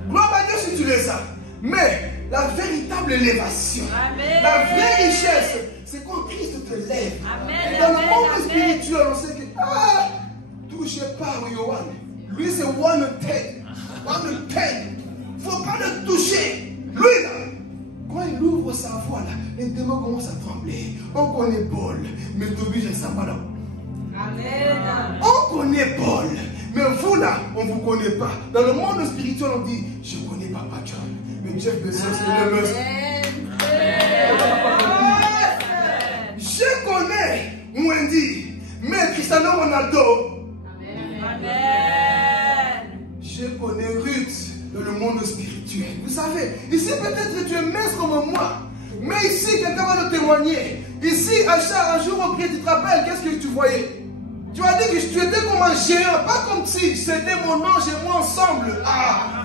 Gloire à Dieu si tu les as. Mais la véritable élévation, la vraie richesse, c'est quand Christ te lève. Et dans le monde spirituel, on sait que touchez pas Yohan. Lui, c'est one ten. One ten. Il ne faut pas le toucher. Lui, là, quand il ouvre sa voix, là, les démons commencent à trembler. On connaît Paul, mais Toby, je ne sais pas là. Amen. On connaît Paul, mais vous, là, on ne vous connaît pas. Dans le monde spirituel, on dit, je connais Papa John. Mais Jeff Bezos, c'est le meurtre. Je connais Wendy, mais Cristiano Ronaldo. Je connais Ruth dans le monde spirituel. Vous savez, ici peut-être que tu es mince comme moi, mais ici quelqu'un va le témoigner. Ici, Acha, un jour au pied, tu te rappelles, qu'est-ce que tu voyais? Tu as dit que tu étais comme un géant, pas comme si c'était mon ange et moi ensemble.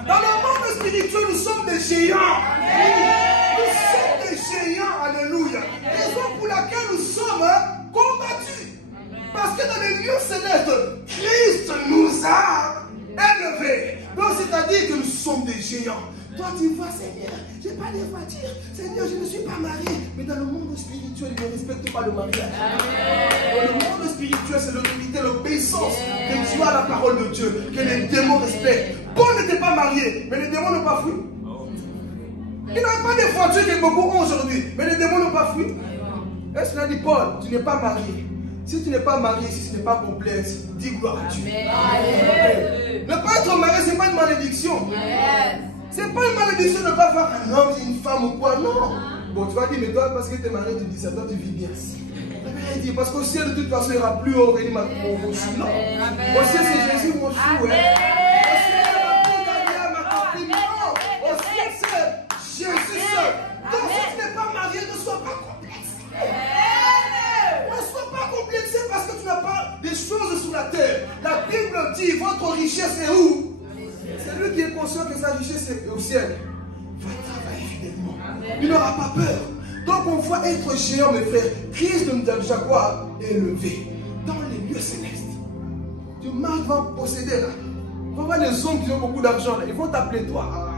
Dans le monde spirituel, nous sommes des géants. Nous sommes des géants, alléluia. Raison pour laquelle nous sommes combattus. Parce que dans les lieux célestes, Christ nous a élevés. Donc c'est-à-dire que nous sommes des géants. Toi tu vois, Seigneur, je n'ai pas de voiture. Seigneur, je ne suis pas marié. Mais dans le monde spirituel, ils ne respectent pas le mariage. Dans le monde spirituel, c'est l'autorité, l'obéissance que tu as à la parole de Dieu, que les démons respectent. Paul n'était pas marié, mais les démons n'ont pas fui. Il n'a pas de voiture que beaucoup ont aujourd'hui, mais les démons n'ont pas fui. Est-ce qu'il a dit, Paul, tu n'es pas marié? Si tu n'es pas marié, si ce n'est pas complexe, dis gloire à Dieu. Ne pas être marié, ce n'est pas une malédiction. Ce n'est pas une malédiction de ne pas voir un homme, une femme ou quoi, non. Bon, tu vas dire, mais toi, parce que tu es marié, tu dis ça, toi, tu vis bien. Il dit, parce qu'au ciel, de toute façon, il n'y aura plus au mon chou. Non. Au ciel, c'est Jésus, mon chou. Au ciel, ma copine. Non. Au ciel, c'est Jésus seul. Donc, si tu n'es pas marié, ne sois pas complexe. Ne sois pas complexé parce que tu n'as pas des choses sur la terre. La Bible dit, votre richesse est où? C'est lui qui est conscient que sa richesse est au ciel. Va travailler fidèlement. Il n'aura pas peur. Donc on va être géant, mes frères. Christ nous a déjà quoi? Élevé dans les lieux célestes. Tu marches, va posséder là. On va voir les hommes qui ont beaucoup d'argent là. Ils vont t'appeler toi.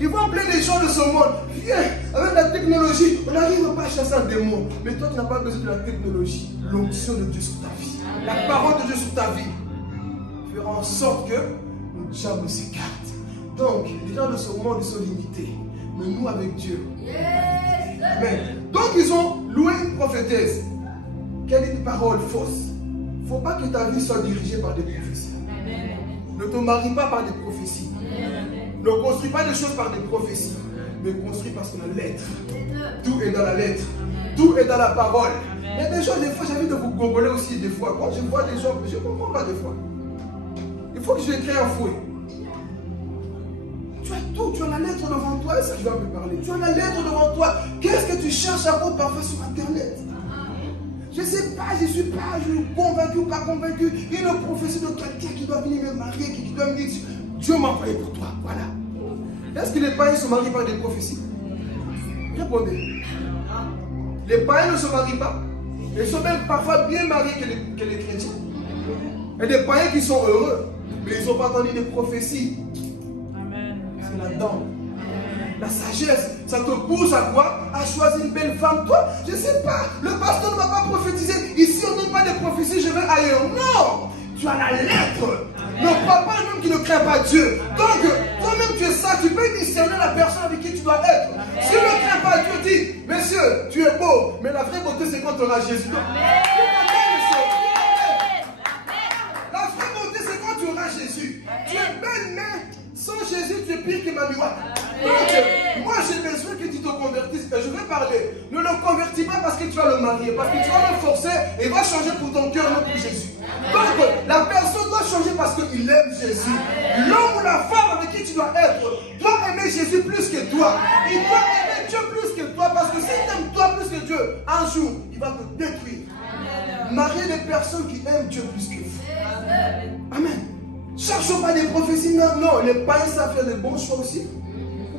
Ils vont appeler les gens de ce monde. Viens, avec la technologie, on n'arrive pas à chasser un démon. Mais toi, tu n'as pas besoin de la technologie. L'onction de Dieu sur ta vie. La parole de Dieu sur ta vie fera en sorte que le diable s'écarte. Donc, les gens de ce monde, ils sont limités. Mais nous, avec Dieu. Amen. Donc, ils ont loué une prophétesse. Quelle est une parole fausse? Il ne faut pas que ta vie soit dirigée par des prophéties. Ne te marie pas par des prophéties. Ne construis pas des choses par des prophéties. Mais construis parce que la lettre. Tout est dans la lettre. Tout est dans la parole. Il y a des gens, des fois, j'ai envie de vous gogoler aussi des fois. Quand je vois des gens, je ne comprends pas des fois. Il faut que je crée un fouet. Tu as tout, tu as la lettre devant toi, et ça je vais me parler. Tu as la lettre devant toi. Qu'est-ce que tu cherches à voir parfois sur Internet? Je ne sais pas, je ne suis pas convaincu ou pas convaincu. Une prophétie de quelqu'un qui doit venir me marier, qui doit me dire Dieu m'a envoyé pour toi. Voilà. Est-ce que les païens se marient par des prophéties? Répondez. Les païens ne se marient pas. Ils sont même parfois bien mariés que les chrétiens. Et des païens qui sont heureux, mais ils n'ont pas entendu des prophéties. C'est là-dedans. La sagesse, ça te pousse à quoi? À choisir une belle femme. Toi, je ne sais pas, le pasteur ne va pas prophétiser. Ici, on ne donne pas de prophéties, je vais ailleurs. Non! Tu as la lettre. Ne crois pas un homme qui ne craint pas Dieu. Donc, toi-même, tu es ça. Tu peux discerner la personne avec qui tu dois être. Si tu ne crains pas Dieu, dis, monsieur, tu es beau. Mais la vraie beauté, c'est quand tu auras Jésus. La vraie beauté, c'est quand tu auras Jésus. Tu es belle, mais sans Jésus, tu es pire que Manuel. Donc, moi, j'ai besoin que tu te convertisses. Et je vais parler. Ne le convertis pas parce que tu vas le marier. Parce que tu vas le forcer et il va changer pour ton cœur, non pour Jésus. Donc, la personne doit changer parce qu'il aime Jésus. L'homme ou la femme avec qui tu dois être doit aimer Jésus plus que toi. Il doit aimer Dieu plus que toi. Parce que si tu aimes toi plus que Dieu, un jour, il va te détruire. Marier des personnes qui aiment Dieu plus que vous. Amen. Cherchons pas des prophéties. Non, non. Les païens savent faire des bons choix aussi.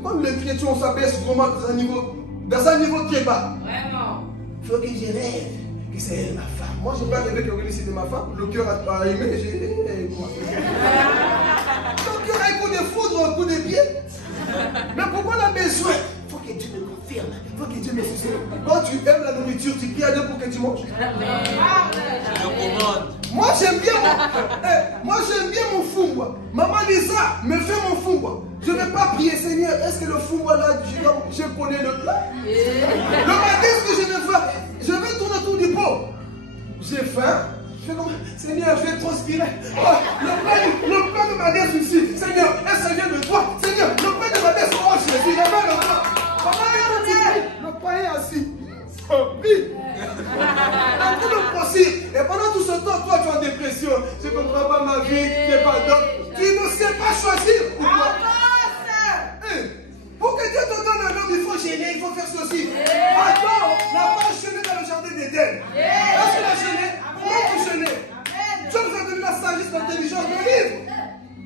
Comme les chrétiens, on s'abaisse vraiment dans un niveau très bas. Vraiment. Il faut que je rêve que c'est elle ma femme. Moi, je n'ai pas rêvé que c'était ma femme. Le cœur a aimé, j'ai aimé. Le cœur a un coup de foudre, un coup de pied. Mais pourquoi on a besoin? Il faut que Dieu me confirme. Il faut que Dieu me suscite. Quand tu aimes la nourriture, tu pries à Dieu pour que tu manges. Moi, j'aime bien mon fumba. Maman Lisa me fait mon fumba. Je ne vais pas prier, Seigneur, est-ce que le fumba là, je connais le plat? Le matin, ce que je vais faire, je vais tourner autour du pot. J'ai faim. Je fais comme, Seigneur, je vais transpirer. Oh, le pain de ma dette ici. Seigneur, est-ce que ça vient de toi? Seigneur, le pain de ma dette, oh Jésus, la main de moi. Le pain est assis. Oh, oui. En train de grossir. Et pendant tout ce temps, toi, tu es en dépression. Je ne comprends pas ma vie, je n'ai pas d'homme. Tu ne sais pas choisir. Pour que Dieu te donne un homme, il faut gêner, il faut faire ceci. Adam n'a pas gêné dans le jardin d'Éden. Est-ce qu'il a gêné? Comment tu gênais? Dieu nous a donné la sagesse, l'intelligence, le livre.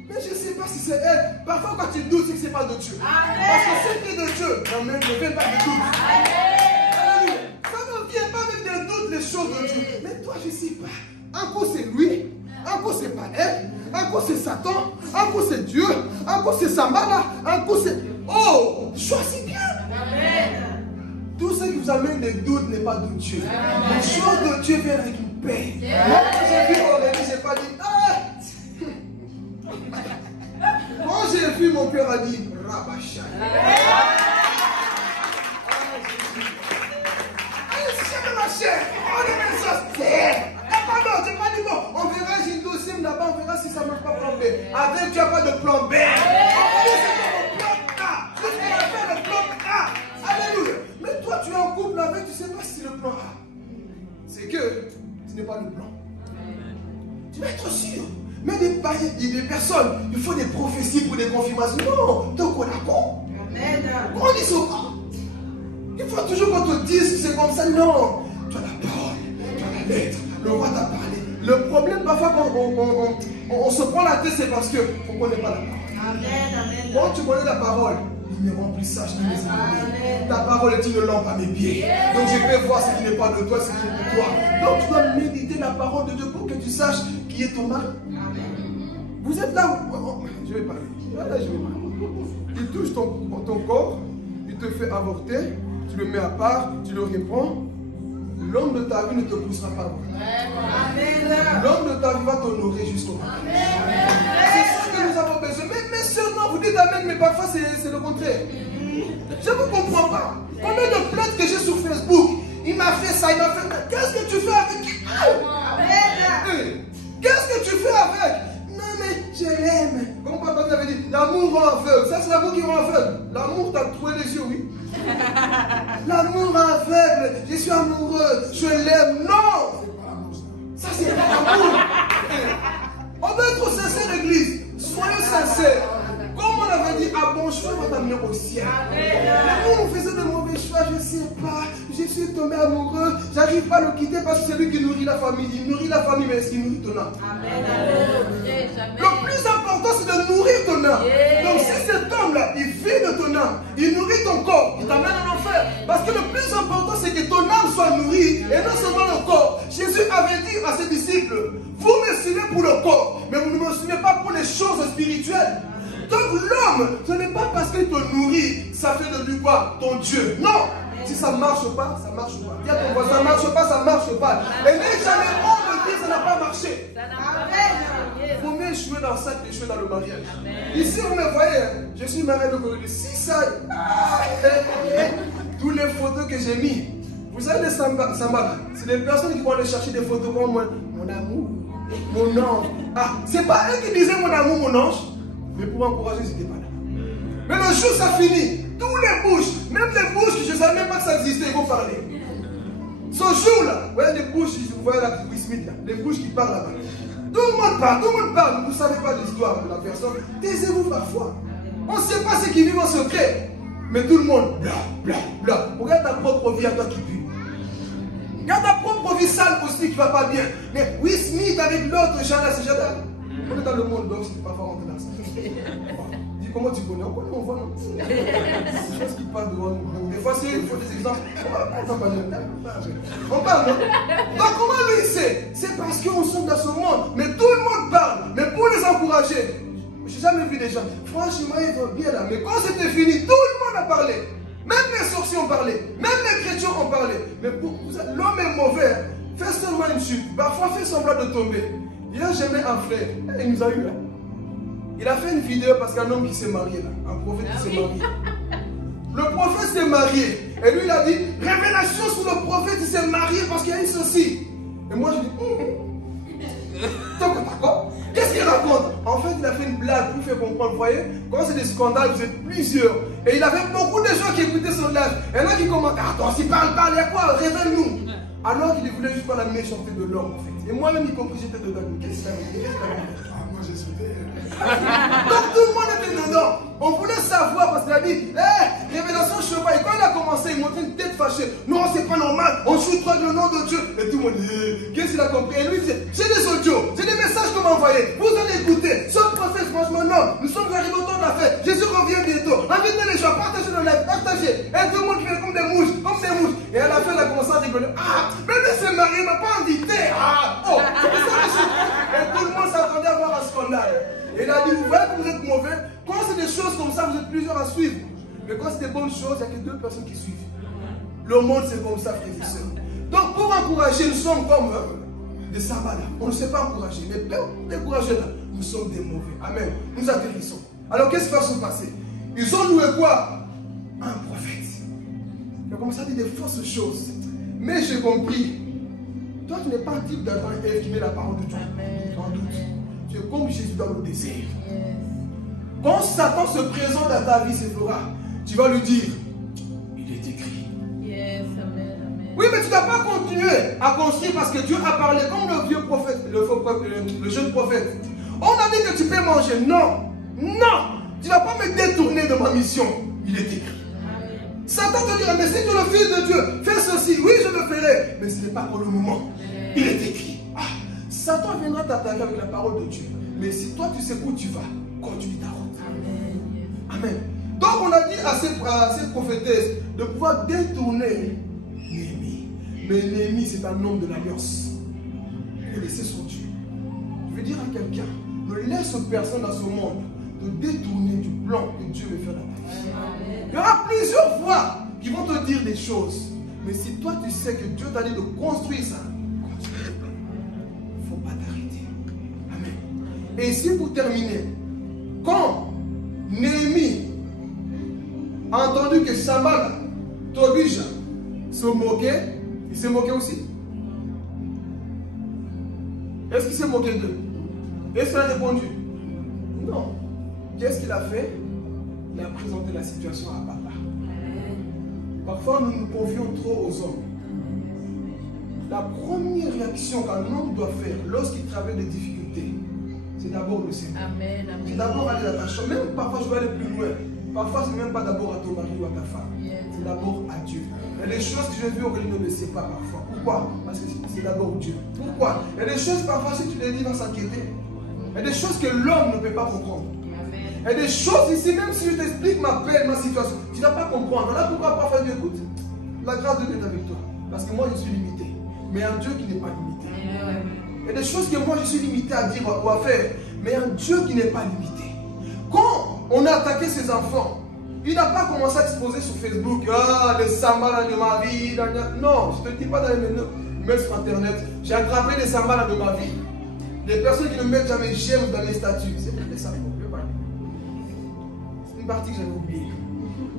Mais je ne sais pas si c'est elle. Parfois, quand tu doutes, c'est que ce n'est pas de Dieu. Parce que c'est qui est de Dieu, ne vient pas de doute. Ça ne vient pas avec des doutes, les choses de Dieu. Mais toi, je ne sais pas. Un coup, c'est lui. Un coup, c'est pas elle. Un coup, c'est Satan. Un coup, c'est Dieu. Un coup, c'est Sambala. Un coup, c'est... Oh, choisis bien. Tout ce qui vous amène des doutes n'est pas de Dieu. Les choses de Dieu viennent avec une paix. Moi, quand j'ai vu Aurélie, je n'ai pas dit... Quand j'ai vu, mon cœur a dit... Rabachai. cher. On est même chose. Pardon, tu n'as pas dit bon. On verra, j'ai une deuxième là-bas, on verra si ça ne marche pas plan B. Avec, tu n'as pas de plan B. On va dire c'est comme le plan A. Tout ce qu'on appelle le plan A. Alléluia. Mais toi, tu es en couple avec, tu ne sais pas si c'est le plan A. C'est que ce n'est pas le plan. Tu dois être sûr. Mais des personnes, il faut des prophéties pour des confirmations. Non, donc on a quoi? On dit ça. Il faut toujours qu'on te dise que c'est comme ça. Non, tu as la parole, tu as la lettre, le roi t'a parlé. Le problème, parfois, quand on se prend la tête, c'est parce qu'on ne connaît pas la parole. Quand tu connais la parole, il me rend plus sage que mes ennemis. Ta parole est une lampe à mes pieds. Donc je peux voir ce qui n'est pas de toi, ce qui est de toi. Donc tu dois méditer la parole de Dieu pour que tu saches qui est ton mari. Vous êtes là où... Je vais parler. Là, je vais parler. Il touche ton corps, il te fait avorter, tu le mets à part, tu le réponds. L'homme de ta vie ne te poussera pas à avorter. L'homme de ta vie va t'honorer jusqu'au bout. C'est ça que nous avons besoin. Mais seulement, vous dites amen, mais parfois c'est le contraire. Je ne vous comprends pas. Combien de plaintes que j'ai sur Facebook? Il m'a fait ça, il m'a fait ça. Qu'est-ce que tu fais avec? Qu'est-ce que tu fais avec? Non mais je l'aime. Comme papa avait dit, l'amour rend aveugle. Ça c'est l'amour qui rend aveugle. L'amour t'a trouvé les yeux, oui. L'amour aveugle. Je suis amoureux. Je l'aime. Non. Ça c'est pas l'amour. On doit être sincère l'église. Soyez sincères. Comme on avait dit, à bon choix va t'amener au ciel. Nous on faisait de mauvais choix, je ne sais pas. Je suis tombé amoureux. J'arrive pas à le quitter parce que c'est lui qui nourrit la famille. Il nourrit la famille, mais est-ce qu'il nourrit ton âme? Le plus important, c'est de nourrir ton âme. Donc si cet homme-là, il vit de ton âme, il nourrit ton corps, il t'amène en enfer. Parce que le plus important, c'est que ton âme soit nourrie et non seulement le corps. Jésus avait dit à ses disciples, vous me suivez pour le corps, mais vous ne me suivez pas pour les choses spirituelles. Donc l'homme, ce n'est pas parce qu'il te nourrit, ça fait de lui quoi? Ton Dieu. Non. Si ça ne marche pas, ça ne marche pas. Dis à ton voisin, ça ne marche pas, ça ne marche pas. Et n'aie jamais honte de dire ça n'a pas marché. Il faut mieux échouer dans ça qu'échouer dans le mariage. Ici, vous me voyez, je suis marié de Corée. Si ça... tous les photos que j'ai mis, vous savez les samba, c'est des personnes qui vont aller chercher des photos comme moi. Mon amour, mon ange. Ah, c'est pas eux qui disaient mon amour, mon ange. Mais pour m'encourager, ils n'étaient pas là. Mais le jour ça finit, tous les bouches, même les bouches, je ne savais même pas que ça existait, ils vont parler. Ce jour-là, vous voyez les bouches, vous voyez la Will Smith là, les bouches qui parlent là-bas. Tout le monde parle, vous ne savez pas l'histoire de la personne. Taisez-vous parfois. On ne sait pas ce qui vit en secret. Mais tout le monde, bla, bla, bla. Regarde ta propre vie à toi qui pue. Regarde ta propre vie sale aussi qui ne va pas bien. Mais Will Smith avec l'autre, Jada, c'est Jada. On est dans le monde, donc c'est pas fort rentrer dans ça. Dis comment tu connais? On connaît, on voit, non? C'est des choses qui parlent de nous. Des fois, il faut des exemples. On parle, non? Donc, comment lui il sait? C'est parce qu'on sommes dans ce monde. Mais tout le monde parle. Mais pour les encourager, je n'ai jamais vu des gens. Franchement, ils vont bien là. Mais quand c'était fini, tout le monde a parlé. Même les sorciers ont parlé. Même les chrétiens ont parlé. Mais l'homme est mauvais. Fais seulement une chute. Parfois, fais semblant de tomber. Il a jamais un frère. Il nous a eu là. Il a fait une vidéo parce qu'un homme qui s'est marié là. Un prophète qui s'est marié. Le prophète s'est marié. Et lui il a dit, révélation sur le prophète qui s'est marié parce qu'il y a une ceci. Et moi je dis, d'accord. Qu'est-ce qu'il raconte? En fait il a fait une blague pour faire comprendre. Vous voyez, quand c'est des scandales, vous êtes plusieurs. Et il avait beaucoup de gens qui écoutaient son live. Et il y en a qui commentent, attends, si parle, il y a quoi? Révèle-nous. Alors qu'il voulait juste pas la méchanceté de l'homme en fait. Et moi-même y compris j'étais dedans. Qu'est-ce que ça veut dire? Moi j'ai sauté. Donc tout le monde était dedans. On voulait savoir parce qu'il a dit, révélation cheval. Et quand il a commencé, il montrait une tête fâchée. Non, c'est pas normal. On joue trop le nom de Dieu. Et tout le monde dit, qu'est-ce qu'il a compris? Et lui il disait, j'ai des audios, j'ai des messages qu'on m'a envoyés. Vous allez écouter. Ce prophète, franchement, non. Nous sommes arrivés au temps de la fête. Jésus revient bientôt. Invitez les gens, partagez le live, partagez. Et tout le monde fait comme des mouches, comme des mouches. Et à la fin, il a commencé à rigoler. Ah, mais lui s'est marié, il m'a pas invité. Ah, oh, c'est pour ça que je suis. Et tout le monde s'attendait à voir un scandale. Et il a dit, vous voyez que vous êtes mauvais. Quand c'est des choses comme ça, vous êtes plusieurs à suivre. Mais quand c'est des bonnes choses, il n'y a que 2 personnes qui suivent. Le monde, c'est comme ça, frères et sœurs. Donc, pour encourager, nous sommes comme des sabbats. On ne sait pas encourager. Mais pour décourager, là, nous sommes des mauvais. Amen. Nous atterrissons. Alors, qu'est-ce qui va se passer? Ils ont loué quoi? Un prophète. Il a commencé à dire des fausses choses. Mais j'ai compris. Toi, tu n'es pas un type d'Adam et Ève qui met la parole de Dieu en doute. Tu es comme Jésus dans le désert. Quand Satan se présente à ta vie, Séphora, tu vas lui dire, il est écrit. Oui, mais tu ne dois pas continuer à construire parce que Dieu a parlé comme le vieux prophète, le jeune prophète. On a dit que tu peux manger. Non, non, tu ne vas pas me détourner de ma mission. Il est écrit. Satan te dira, mais si tu es le fils de Dieu, fais ceci. Oui, je le ferai. Mais ce n'est pas pour le moment. Il est écrit. Ah, Satan viendra t'attaquer avec la parole de Dieu. Mais si toi tu sais où tu vas, continue ta route. Amen. Donc on a dit à cette prophétesse de pouvoir détourner Néhémie. Mais Néhémie, c'est un homme de l'alliance. Il faut laisser son Dieu. Je veux dire à quelqu'un, ne laisse personne dans ce monde de détourner du plan que Dieu veut faire dans ta vie. Il y aura plusieurs voix qui vont te dire des choses. Mais si toi tu sais que Dieu t'a dit de construire ça, continue. Il ne faut pas t'arrêter. Amen. Et ici pour terminer, quand Néhémie a entendu que Sanballat, Tobija se moquait, il s'est moqué aussi. Est-ce qu'il s'est moqué d'eux? Est-ce qu'il a répondu? Non. Qu'est-ce qu'il a fait? Il a présenté la situation à papa. Parfois, nous nous confions trop aux hommes. La première réaction qu'un homme doit faire lorsqu'il traverse des difficultés, c'est d'abord le Seigneur. C'est d'abord aller dans ta chambre. Même parfois, je vais aller plus loin. Parfois, ce n'est même pas d'abord à ton mari ou à ta femme. C'est d'abord à Dieu. Il y a des choses que je vis auxquelles il ne le sait pas parfois. Pourquoi? Parce que c'est d'abord Dieu. Pourquoi? Il y a des choses parfois, si tu les dis, il va s'inquiéter. Il y a des choses que l'homme ne peut pas comprendre. Il y a des choses ici, même si je t'explique ma peine, ma situation, tu ne vas pas comprendre. Voilà pourquoi parfois Dieu écoute. La grâce de Dieu est avec toi. Parce que moi, je suis limité. Mais un Dieu qui n'est pas limité. Il y a des choses que moi, je suis limité à dire ou à faire. Mais un Dieu qui n'est pas limité. Quand on a attaqué ses enfants, il n'a pas commencé à exposer sur Facebook, ah, les Sanballat de ma vie. Non, je ne te dis pas d'aller me mettre sur Internet. J'ai attrapé les Sanballat de ma vie. Les personnes qui ne mettent jamais j'aime dans mes statuts. C'est peut-être ça. C'est une partie que j'avais oubliée.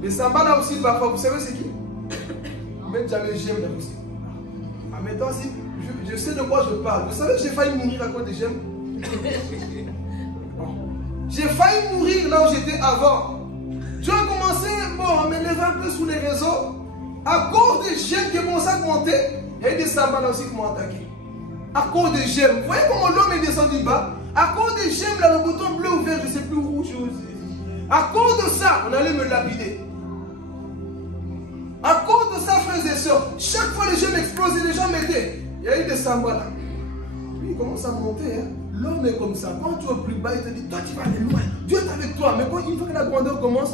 Les Sanballat aussi, parfois, vous savez c'est qui? Ils ne mettent jamais j'aime dans vos statuts. En même temps, si, je sais de quoi je parle. Vous savez que j'ai failli mourir à cause des j'aime. J'ai failli mourir là où j'étais avant. Dieu a commencé à m'élever un peu sous les réseaux. À cause des j'aime qui commencent à monter, et des Sanballat aussi qui m'ont attaqué. À cause des j'aime. Vous voyez comment l'homme est descendu bas? À cause des j'aime, là, le bouton bleu ou vert, je ne sais plus où. À cause de ça, on allait me lapider. À cause de ça, frères et sœurs, chaque fois les j'aime explosaient, les gens m'aidaient. Il y a eu des Sanballat. Puis il commence à monter. Hein. L'homme est comme ça. Quand tu es plus bas, il te dit, toi tu vas aller loin. Dieu est avec toi. Mais quand une fois que la grandeur commence,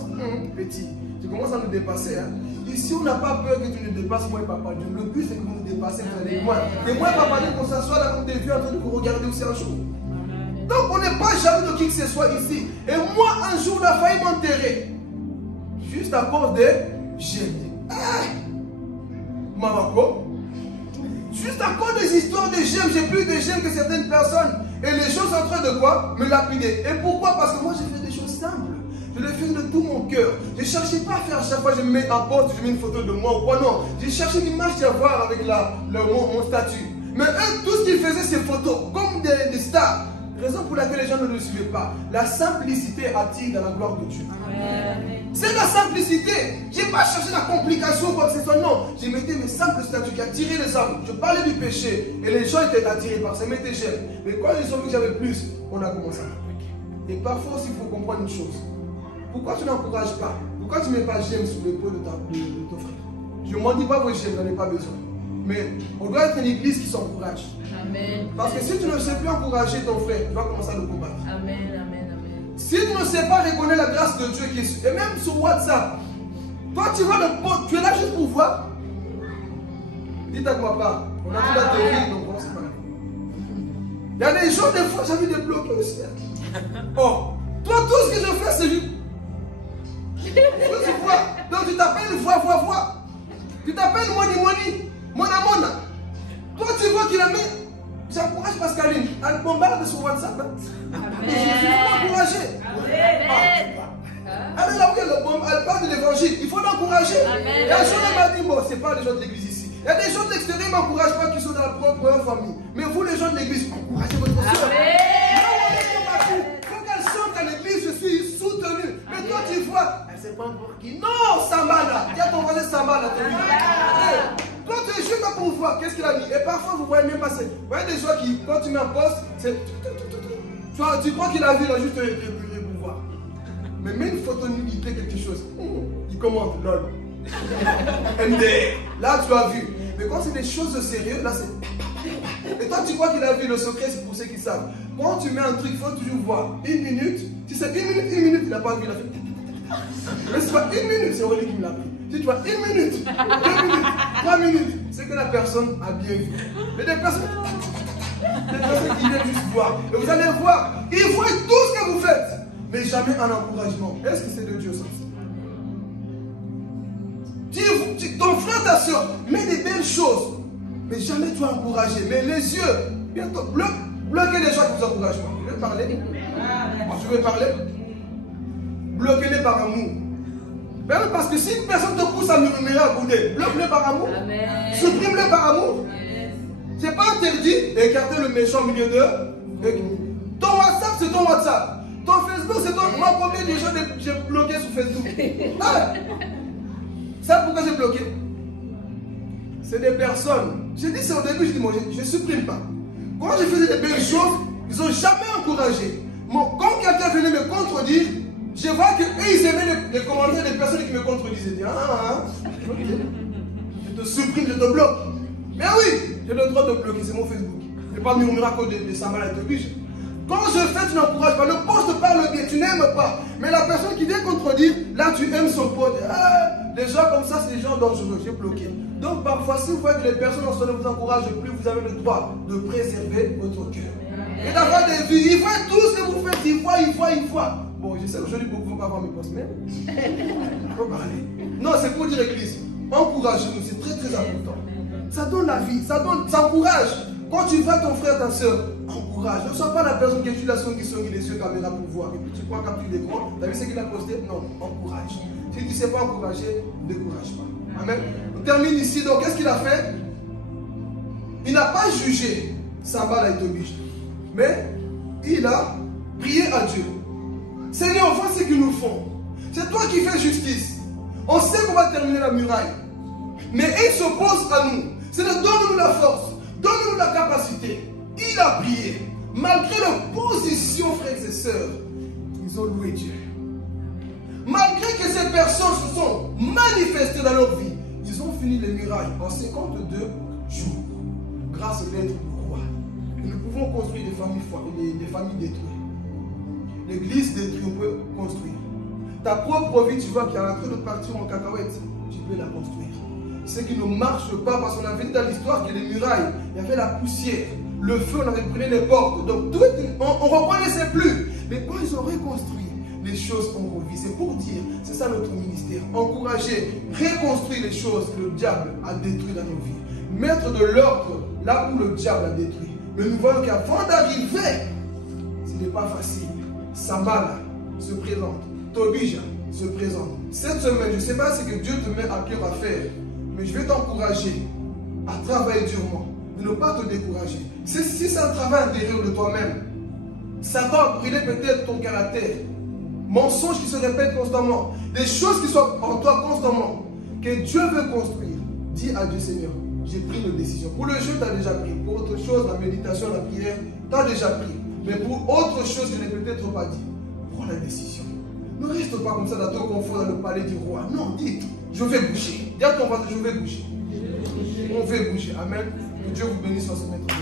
petit, tu commences à nous dépasser. Hein. Ici, on n'a pas peur que tu nous dépasses, moi et Papa Dieu. Le but, c'est que vous nous dépassez, vous allez loin. Et moi et Papa Dieu, qu'on s'assoit là comme des vieux en train de vous regarder aussi un jour. Donc, on n'est pas jaloux de qui que ce soit ici. Et moi, un jour, on a failli m'enterrer. Juste à cause de j'ai dit, Maroko. Juste à cause des histoires de j'aime, j'ai plus de j'aime que certaines personnes. Et les gens sont en train de quoi? Me lapider. Et pourquoi? Parce que moi, j'ai fait des choses simples. Je l'ai fait de tout mon cœur. Je ne cherchais pas à faire à chaque fois que je me mets en poste, je mets une photo de moi ou quoi. Non. J'ai cherché une image à voir avec mon statut. Mais eux, tout ce qu'ils faisaient, c'est photos, comme des stars. Raison pour laquelle les gens ne le suivaient pas. La simplicité attire dans la gloire de Dieu. C'est la simplicité. Je n'ai pas cherché la complication ou quoi que ce soit. Non. J'ai mis mes simples statuts qui attiraient les âmes. Je parlais du péché. Et les gens étaient attirés par ça. Mettez j'aime. Mais quand ils ont vu que j'avais plus, on a commencé à compliquer. Et parfois aussi, il faut comprendre une chose. Pourquoi tu n'encourages pas? Pourquoi tu ne mets pas j'aime sur l'épaule de ton frère? Je ne m'en dis pas vos j'aime, j'en ai pas besoin. Mais on doit être une église qui s'encourage. Amen. Parce que si tu ne sais plus encourager ton frère, tu vas commencer à le combattre. Amen, amen, amen. Si tu ne sais pas reconnaître la grâce de Dieu qui est et même sur WhatsApp, toi tu vois le pot, tu es là juste pour voir. Dites à moi pas. On a tout la théorie, donc on se parle. Il y a des gens, des fois, j'ai envie de bloquer aussi. Oh, toi, tout ce que je fais, c'est juste. Tu vois. Donc tu t'appelles vois. Tu t'appelles Mona. Toi, tu vois qu'il a mis. J'encourage Pascaline. Elle bombarde sur WhatsApp. Je suis encouragé. Elle est là où elle parle de l'évangile. Il faut l'encourager. Et un jour, elle m'a dit, bon, c'est pas les gens de l'église ici. Il y a des gens de l'extérieur qui ne m'encouragent pas, qui sont dans la propre famille. Mais vous, les gens de l'église, encouragez votre soeur. Il faut qu'elle sente qu'à l'église, je suis soutenu. Mais toi, tu vois, elle ne sait pas encore qui. Non, Sambala. Dis à ton voisin Sambala. Toi, tu es juste là pour voir. Qu'est-ce qu'il a mis? Et parfois, vous voyez même passer. Vous voyez des gens qui, quand tu mets un poste, c'est. Tu crois qu'il a vu, il a juste pour voir. Mais mets une photo nue, il fait quelque chose. Il commente, lol. MDR. Là, tu as vu. Mais quand c'est des choses sérieuses, là, c'est. Et toi, tu crois qu'il a vu le secret, c'est pour ceux qui savent. Quand tu mets un truc, il faut toujours voir. Une minute, si c'est une minute, il n'a pas vu, il a fait. Mais c'est pas une minute, c'est Aurélie qui me l'a pris. Si tu vois une minute, 2 minutes, 3 minutes, c'est que la personne a bien vu. Mais des personnes qui viennent juste voir. Et vous allez voir, ils voient tout ce que vous faites, mais jamais un encouragement. Est-ce que c'est de Dieu ça? Ton frère, ta soeur, met des belles choses, mais jamais tu as encouragé. Mais les yeux, bientôt, bloquez les gens qui vous encouragent pas. Tu veux parler? Tu veux parler? Bloquez-les par amour. Ben oui, parce que si une personne te pousse à murmurer à bouder, bloque-le par amour. Supprime-le par amour. C'est pas interdit d'écarter le méchant au milieu d'eux. Ton WhatsApp, c'est ton WhatsApp. Ton Facebook, c'est ton. Moi, combien de gens j'ai bloqué sur Facebook? Ah. Ça, pourquoi j'ai bloqué? C'est des personnes. J'ai dit ça au début, je dis, moi, je ne supprime pas. Quand je faisais des belles choses, ils n'ont jamais encouragé. Quand quelqu'un venait me contredire, je vois qu'eux, ils aimaient les commentaires des personnes qui me contredisaient. Je dis, je te supprime, je te bloque. Mais oui, j'ai le droit de bloquer, c'est mon Facebook. Je ne vais pas murmurer à cause de Samara et Tobiche. Quand je fais, tu n'encourages pas. Le poste parle bien, tu n'aimes pas. Mais la personne qui vient contredire, là, tu aimes son pote. Les gens comme ça, c'est des gens dangereux. J'ai bloqué. Donc, parfois, si vous voyez que les personnes en soi ne vous encouragent plus, vous avez le droit de préserver votre cœur. Et d'avoir des vues. Ils voient tout ce que vous faites. Ils voient. Bon, je sais aujourd'hui, beaucoup ne vont pas voir mes postes, mais il faut parler. Non, c'est pour dire l'église. Encouragez-nous, c'est très très important. Ça donne la vie, ça encourage. Quand tu vois ton frère, ta soeur, encourage. Ne sois pas la personne qui est la sonne qui sonne les yeux caméra pour voir. Et puis tu crois qu'à plus d'écran, tu as vu ce qu'il a posté? Non, encourage. Si tu ne sais pas encourager, ne décourage pas. Amen. On termine ici. Donc, qu'est-ce qu'il a fait? Il n'a pas jugé Sambala et Tobiche, mais il a prié à Dieu. Seigneur, vois ce qu'ils nous font. C'est toi qui fais justice. On sait qu'on va terminer la muraille. Mais il s'oppose à nous. C'est de donne-nous la force. Donne-nous la capacité. Il a prié. Malgré l'opposition, frères et sœurs, ils ont loué Dieu. Malgré que ces personnes se sont manifestées dans leur vie, ils ont fini les murailles en 52 jours. Grâce à l'aide du roi. Et nous pouvons construire des familles détruites. L'église détruite, on peut construire. Ta propre vie, tu vois qu'il y a en train de partir en cacahuète, tu peux la construire. Ce qui ne marche pas, parce qu'on a vu dans l'histoire que les murailles, il y avait la poussière, le feu, on avait pris les portes. Donc tout, on ne reconnaissait plus. Mais quand ils ont reconstruit, les choses ont revu. C'est pour dire, c'est ça notre ministère. Encourager, reconstruire les choses que le diable a détruites dans nos vies. Mettre de l'ordre là où le diable a détruit. Mais nous voyons qu'avant d'arriver, ce n'est pas facile. Sambala se présente. Tobija se présente. Cette semaine, je ne sais pas ce que Dieu te met à cœur à faire, mais je vais t'encourager à travailler durement, de ne pas te décourager. Si c'est un travail intérieur de toi-même, Satan a brûlé peut-être ton caractère, mensonges qui se répètent constamment, des choses qui sont en toi constamment, que Dieu veut construire. Dis à Dieu, Seigneur, j'ai pris une décision. Pour le jeu, tu as déjà pris. Pour autre chose, la méditation, la prière, tu as déjà pris. Mais pour autre chose, je n'ai peut-être pas dit. Prends la décision. Ne reste pas comme ça dans ton confort dans le palais du roi. Non, dis, je vais bouger. Dis à ton voisin, je vais bouger. On va bouger. Amen. Que Dieu vous bénisse en ce matin.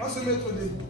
On va se mettre debout.